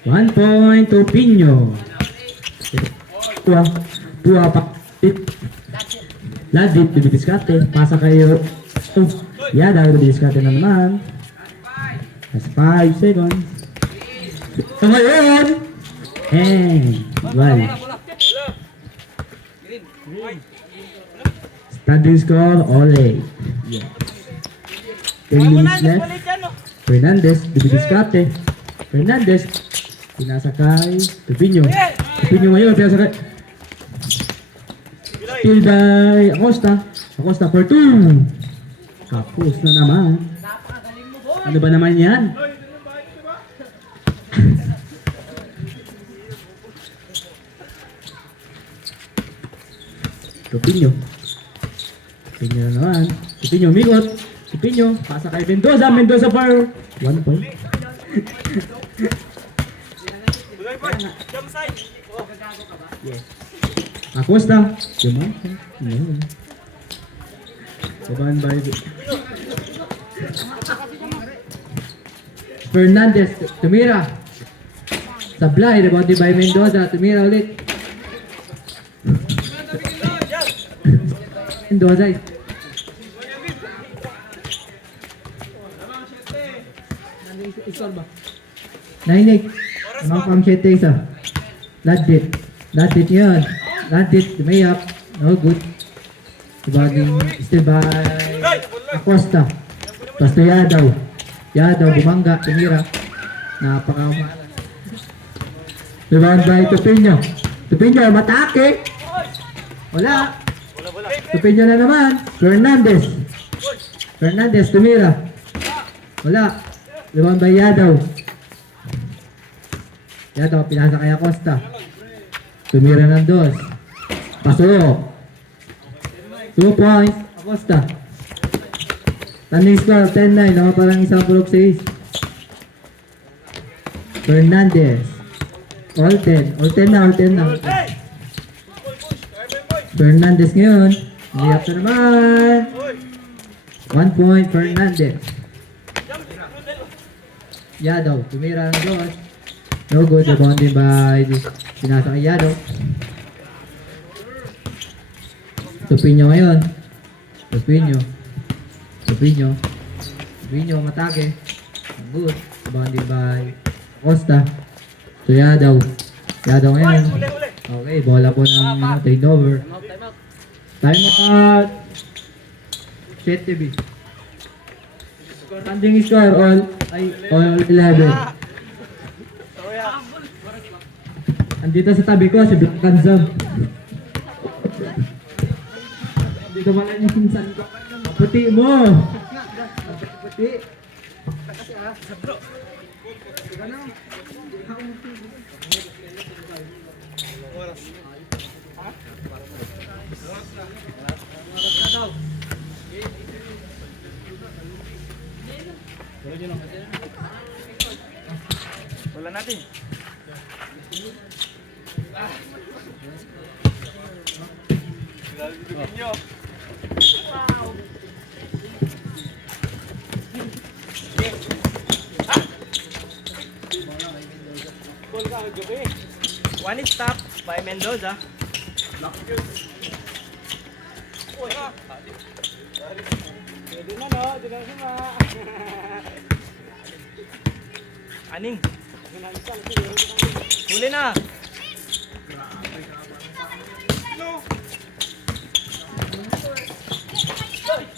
1 point to Pino. Pua pa. Ladit, dumidiskarte. Pasa kayo. Yadaw, dumidiskarte na naman. That's 5 seconds. So ngayon. And, well. Standing score, Ole. Yeah. 10 minutes left. Fernandez, dumidiskarte. Fernandez, pinasakay. Tupinyo. Tupinyo ngayon, pinasakay. Still by Acosta. Acosta for 2. Kapos na naman. Ano ba naman yan? Tupinyo. Tupinyo na naman. Tupinyo, migot. Tupinyo, pasa kay Mendoza. Mendoza for 1 point. Jump side. Acosta. Diyan. Ayun. Kabahan ba ito? Fernandez. Tumira. Sablay. Rebounded by Mendoza. Tumira ulit. Mendoza. Iskor ba? 9-8. Mga pang 7 isa. Ladit. Ladit yun. Ladit. Tumayap. No good. Ibaging still by Acosta. Tapos to Yadaw. Yadaw. Bumangga. Tumira. Napakamalan. Rebound by Tupinyo. Tupinyo. Matake. Wala. Tupinyo na naman. Fernandez. Fernandez. Tumira. Wala. Rebound by Yadaw. Yadaw. Pinasa kay Acosta. Tumira ng 2. Pasok. 2 points. Acosta. Standing score. 10-9. Ako parang isang pulok 6. Fernandez. All 10. All 10 na. All 10 na. Fernandez ngayon. Niyap na naman. 1 point. Fernandez. Yadaw. Tumira ng 2. No good. Rebounded by pinasa kay Yadaw. Tupinyo ngayon. Tupinyo. Tupinyo. Tupinyo matake. Good. Rebounded by Acosta. So Yadaw. Yadaw ngayon. Okay, bola po ng turnover. Time out. Set TV. Standing score all 11. Andito sa tabi ko si Black Kanzam. Dito pala yung sinsan ko. Puti mo. Puti. Wala natin. One is stop by Mendoza. Aning. Huli na.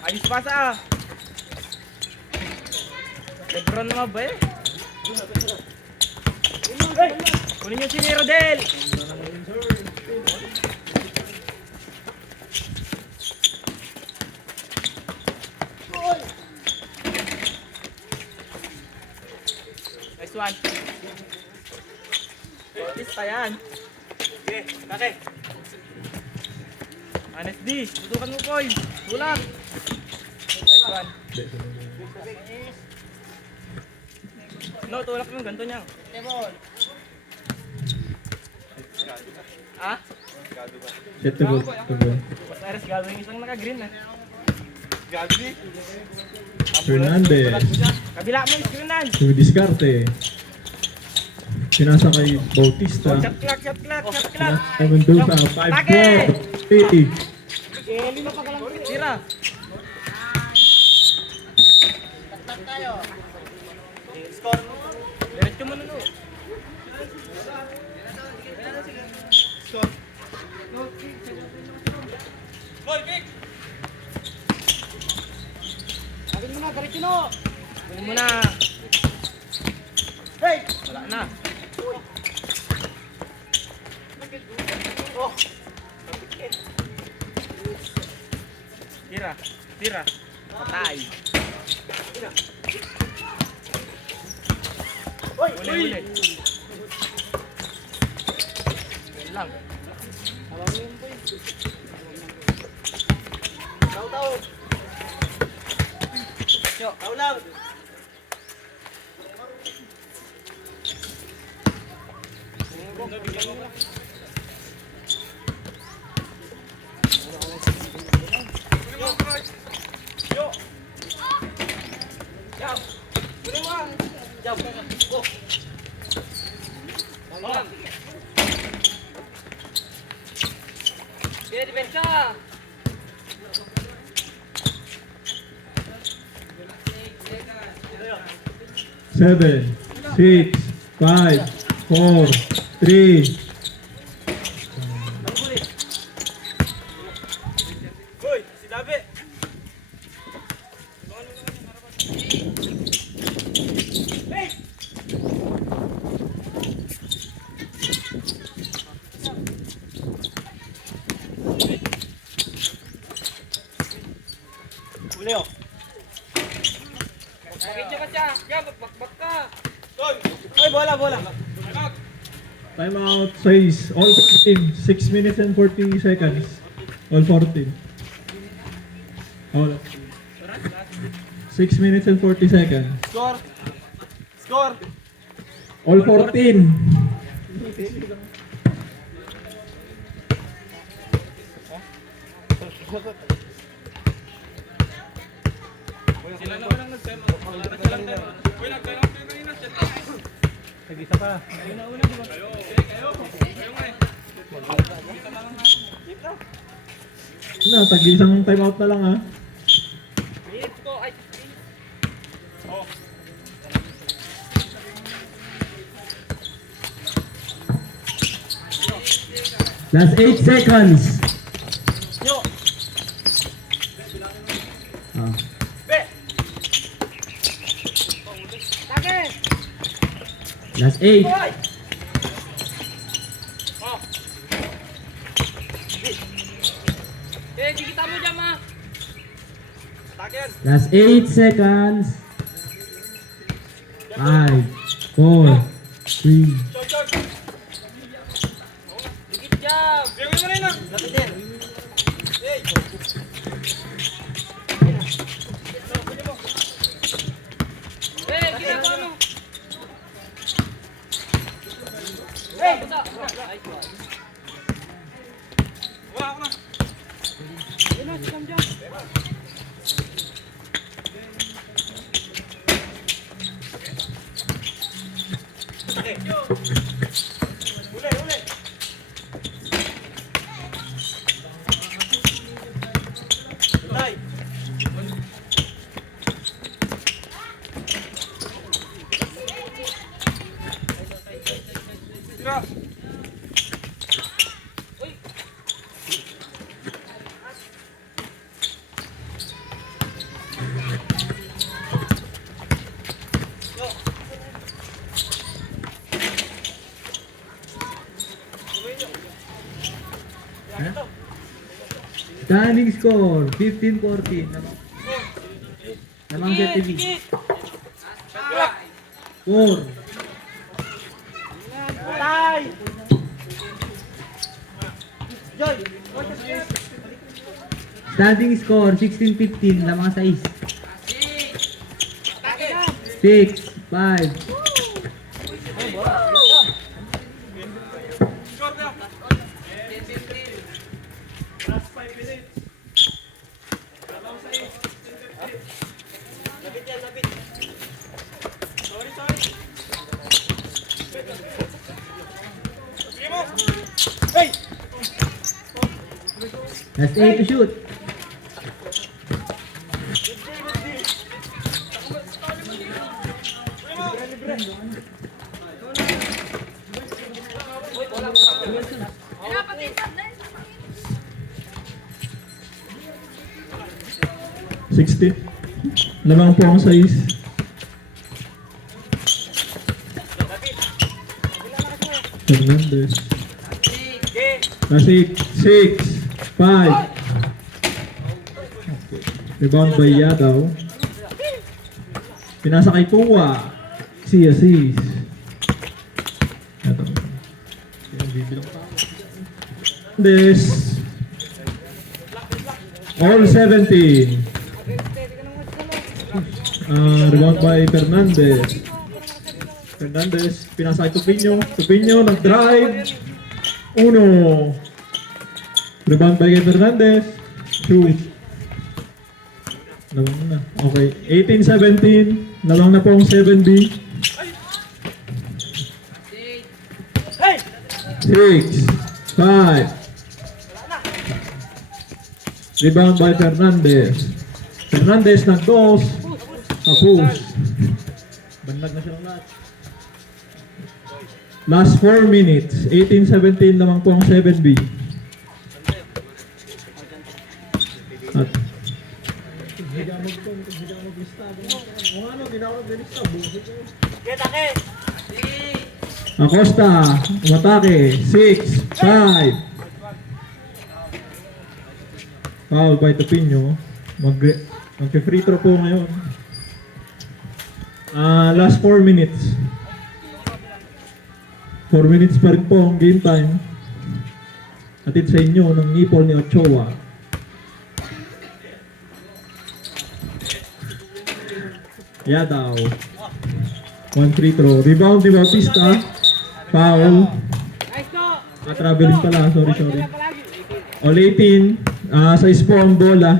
Ayos pa sa. Lebron naman ba eh? Kunin niyo si Rodel. Nice one. Lista yan. Okay, kake. Honest D, tutukan mo Koy. Tulak. Nice one. No, tulak mo ganito niya. Ha? Set to go. Mas Ares gagawin isang naka-green na. Gabi. Fernandez. Kabila mo yung screen na. Dumidiskarte. Sinasa kay Bautista. Shot clock, shot clock, shot clock. Kay Mendoza, 5-4. Hey. Tira. Taktak tayo. Score. Diretso mo na no. Goal kick. Sabi mo na, diretso no. Kunin mo na. Hey! Wala na. Oh! Tira. Tira. Patay. Uy! Uli, uli. Yan lang. Tao, tao. Yo. Tao lang. Yo. Jab. Kunin mo. Jab. Oh. Tama. Sige, depensa. 7, 6, 5, 4, 3. Hoy, si Dabe. Uleo. Pakitya ka siya. Yan, magbakbak ka. Ay, bola, bola. Timeout says all 14. 6 minutes and 40 seconds. All 14. All 6 minutes and 40 seconds. Score. Score. All 14. Sila naman ang nag-time out. Wala na silang time out. Uy, nag-time out kayo kanina. Nag-isa pa. Kayo nga eh. Na, tag-isang timeout na lang ha. Minutes ko. Ay. Oh. Last 8 seconds. Yo. Ah. Be. Take. Last 8. Hoy. Oh. Eh, di kita mo dyan, ma. Taken. Last 8 seconds. 5, 4, 3. Chog, chog. Dikit jab. Gawin mo rin na. Lapit din. Hey. Eh, kita mo ano? Hey! Basta. Ay, wala ako na. Yun na, sikam dyan. Okay. Uli, uli. Tay. Tira. Uy. Yo. Standing score 15-14. Namang ZTV. 4. Tay! Joy! Standing score 16-15. Lamang 6. 6, 5. Score na. Lapit yan, lapit. Sorry, sorry. Last 8 to shoot. Pinapatay sa din. 60. Lamang po ang size. Fernandez. Kasi 6, 5. Rebound by Yadaw. Pinasa kay Pua. Si assist. Yadaw. Fernandez. All 17. Rebound by Fernandez. Fernandez, pinasa kay Tupinyo. Tupinyo, nag-drive. 1. Rebound by kay Fernandez. Shoot. Lawang na. Okay. 18-17. Lawang na po ang 7B. 6. 5. Rebound by Fernandez. Fernandez nag-dos. Tapos. Banlag na siya ng lahat. Last 4 minutes. 18-17 lamang po ang 7B. At Acosta, umatake. 6, 5. Foul by Tupinyo. Mag-free throw po ngayon. Last 4 minutes. 4 minutes pa rin po ang game time. Atid sa inyo ng nipol ni Ochoa. Yadaw. 1 free throw. Rebound ni Bautista. Foul. Traveling pala. Sorry. All 18. Sa ispo ang bola.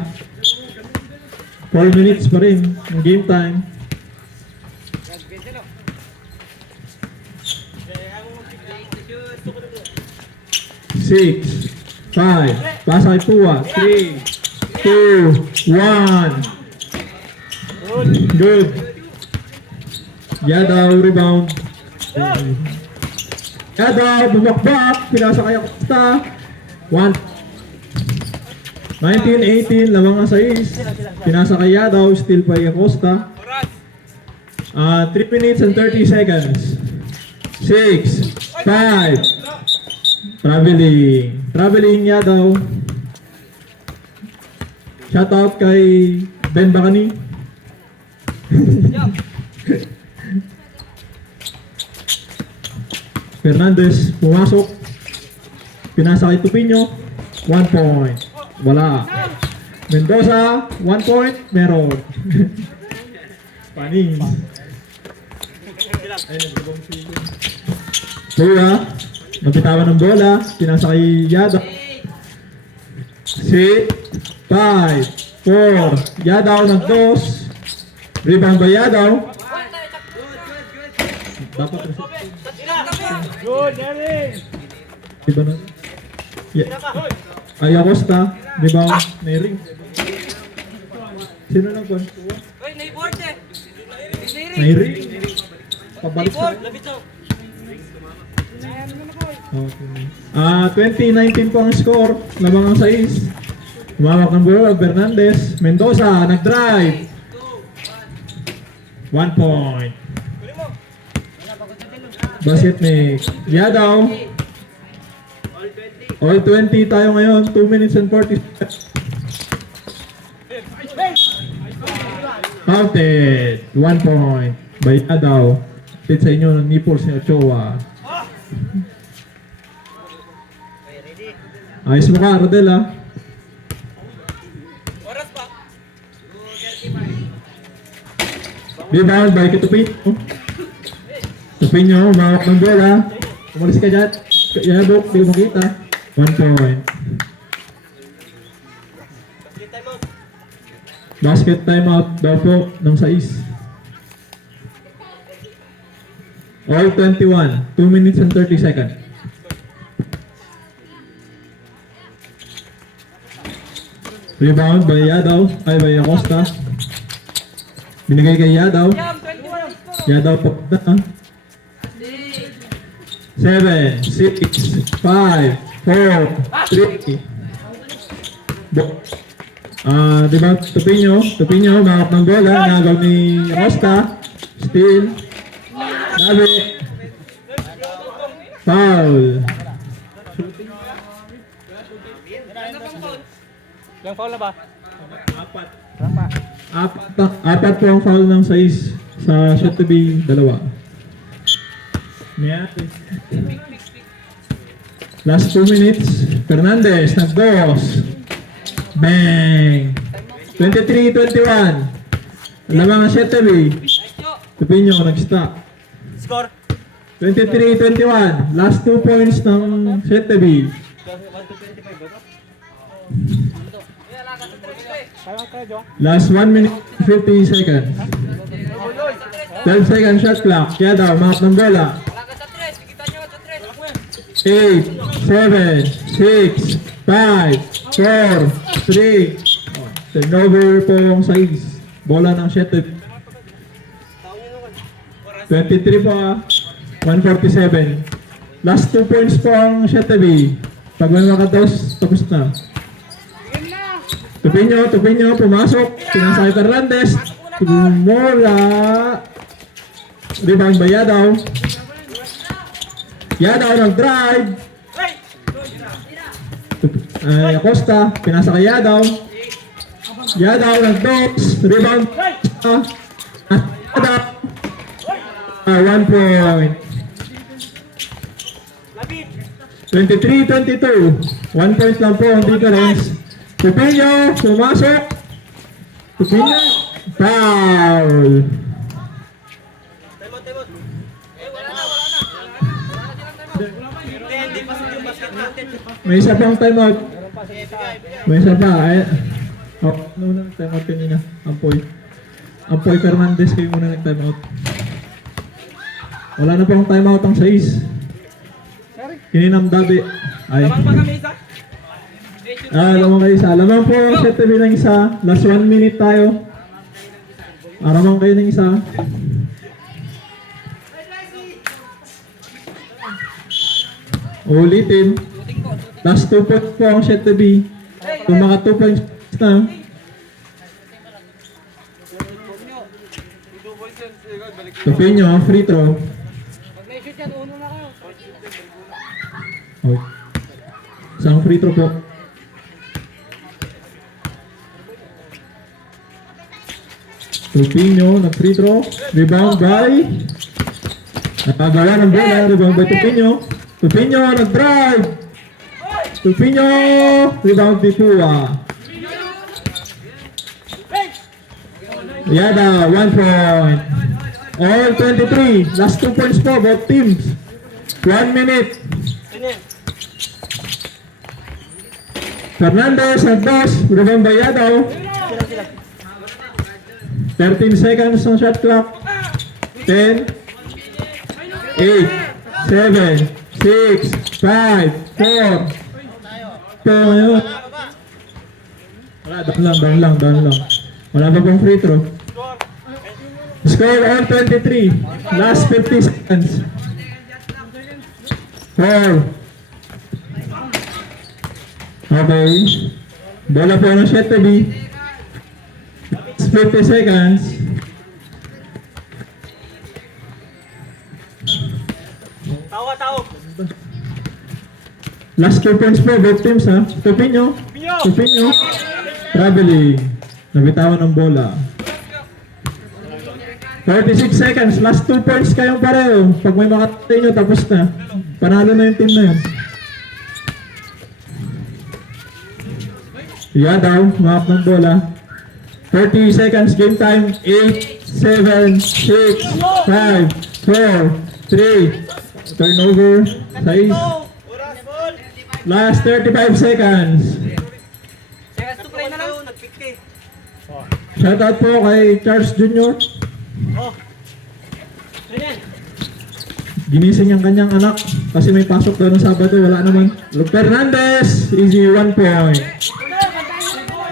4 minutes pa rin ang game time. Six, 5, pasa kay Pua, 3, 2, 1. Good. Yadaw, rebound. Yadaw, bumakbak, pinasa kay Acosta. 19-18, lamang ang 6. Pinasa kay Yadaw, still pa kay Acosta. 3 minutes and 30 seconds. 6, 5. Traveling Yadaw. Shoutout kay Ben Bacani. Fernandez, pumasok. Pinasa kay Tupinyo. 1 point. Wala. Mendoza, 1 point. Meron. Paning. Pua. Nabitawan ng bola, pinasa kay Yadaw. 6, 5, 4, Yadaw ng 2. Rebound by Yadaw. Dapat Diba na? Ay, Acosta. Rebound. Nairing. Sino lang po? Uy, neighbor eh. Nairing. Pabalik sa... Okay. 20-19 po ang score. Lamang ang 6. Umawak ng bola, Fernandez. Mendoza, nag-drive. 1 point. Basket ni Yadaw. All 20 tayo ngayon. 2 minutes and 40 seconds. Counted. 1 point. By Yadaw. Pit sa inyo ng nipples ni Ochoa. Ayos mo ka, Rodel, ha? Oras pa. Rebound by Tupinyo. Tupinyo, umawak ng bola. Umalis ka dyan. Yabok, di mo kita. 1 point. Basket timeout daw po ng 6. All 21. 2 minutes and 30 seconds. Rebound by Yadaw. Ay, by Acosta. Binigay kay Yadaw. Yam, 21. Yadaw papunta. 7, 6, 5, 4, 3. Diba? Tupinyo, makap ng bola. Nagaw ni Acosta. Steal. Sabi. Foul. Yung foul na ba? Apat po ang foul ng 6 sa shot to be 2. Last 2 minutes. Fernandez, nag-dos. Bang! 23-21. Lamang ang shot to be. Tupinyo, nag-stop. Score. 23-21. Last 2 points ng shot to be. Last 1 minute 50 seconds. 12 seconds shot clock. Kaya daw, makap ng bola. 8, 7, 6, 5, 4, 3. Turnover po ang size. Bola ng shot. 23 pa. 147. Last 2 points po ang shot. Pag may makatos, tapos na. Tupinyo, pumasok. Pinasay Fernandez. Tumora. Rebound ba Yadaw? Yadaw nag-drive. Acosta, pinasa kay Yadaw. Yadaw nag-box. Rebound. Yadaw. 1 point. 23-22. 1 point lang po ang difference. Tupinyo, pumasok. Tupinyo, foul. May isa pang timeout. May isa pa. Muna nag-timeout kanina. Ampoy Fernandez kayo muna nag-timeout. Wala na pang timeout ang 6. Kininam Dabi. Ay. Lamang pa kami isa. Lamang kayo isa. Lamang po ang set to be ng isa. Last 1 minute tayo. Aramang kayo ng isa. Ulitin. Last 2 points po ang set to be. Kung maka 2 points na. Tupinyo, free throw. Oh. Isang free throw po. Tupinyo, nag-free throw. Rebound by. Nakagawa ng bola. Rebound by Tupinyo. Tupinyo, nag-drive. Tupinyo. Rebound by Pua. Yada, 1 point. All 23. Last 2 points po, both teams. 1 minute. Fernandez, nag-boss. Rebound by Yadaw. 13 seconds ang shot clock. 10, 8, 7, 6, 5, 4. Ito ngayon. Wala, down lang. Wala pa pong free throw. Score all 23. Last 50 seconds. 4. Okay. Bola po ng shot to be. 50 seconds. Tawa. Last 2 points po, both teams ha. Tupinyo. Traveling. Nabitawan ng bola. 36 seconds. Last 2 points kayong pareho. Pag may makatay nyo, tapos na. Panalo na yung team na yun. Yadaw, makap ng bola. 30 seconds game time. 8, 7, 6, 5, 4, 3. Turnover. 6. Last 35 seconds. Shoutout po kay Charles Jr. Ginising ang kanyang anak kasi may pasok daw ng Sabado, wala naman. Luke Fernandez, easy 1 point.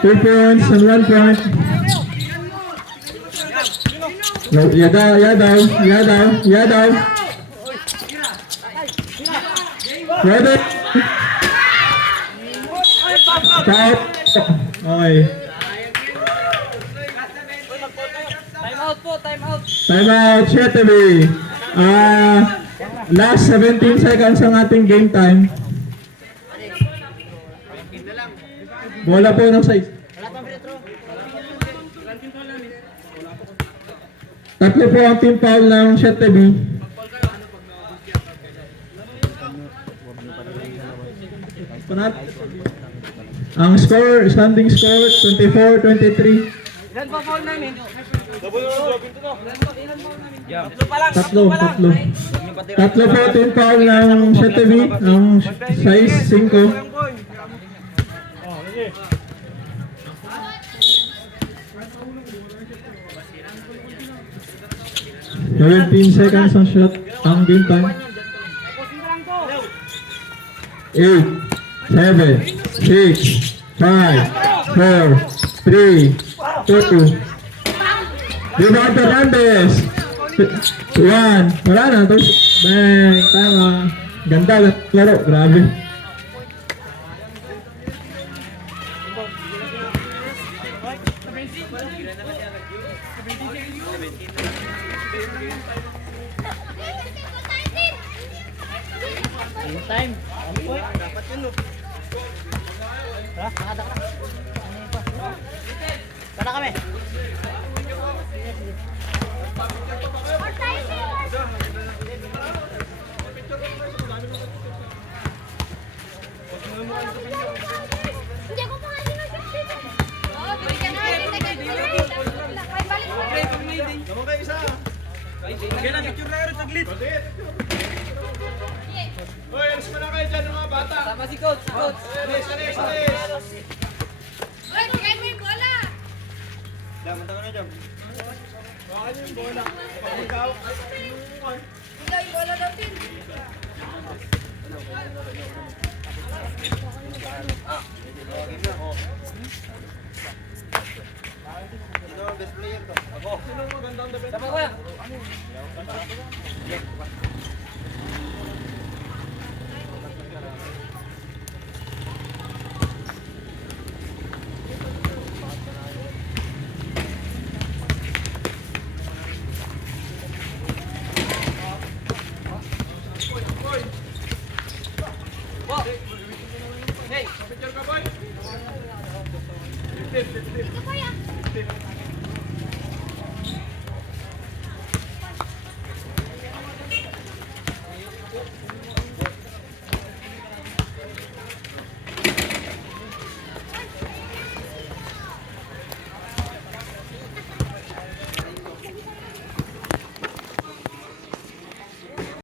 2 points and 1 point. Yadaw. Ready? Foul. Okay. Time out po, time out. Time out, Cheteby. Last 17 seconds ang ating game time. Bola po ng size. Wala pang free throw. Tatlo po ang team foul ng Cheteby. Ang score, standing score, 24-23. Ilan pa foul namin? Tatlo. Tatlo po team foul ng Cheteby, ng size 5. 17 seconds ang shot, ang game time. 8, 7, 6, 5, 4, 3, 2, Rebound Fernandez. 1, wala na. Bang, tama. Ganda laro, grabe. Time. Dapat yun, no? Tara, nakada ka. Tara kami. Hindi ko pa nga sinasyak dito. Oo, balikan na. Balik mo. Tama si coach, coach. Uy, bigay mo yung bola. Bigay yung bola daw din. Tama ko yan.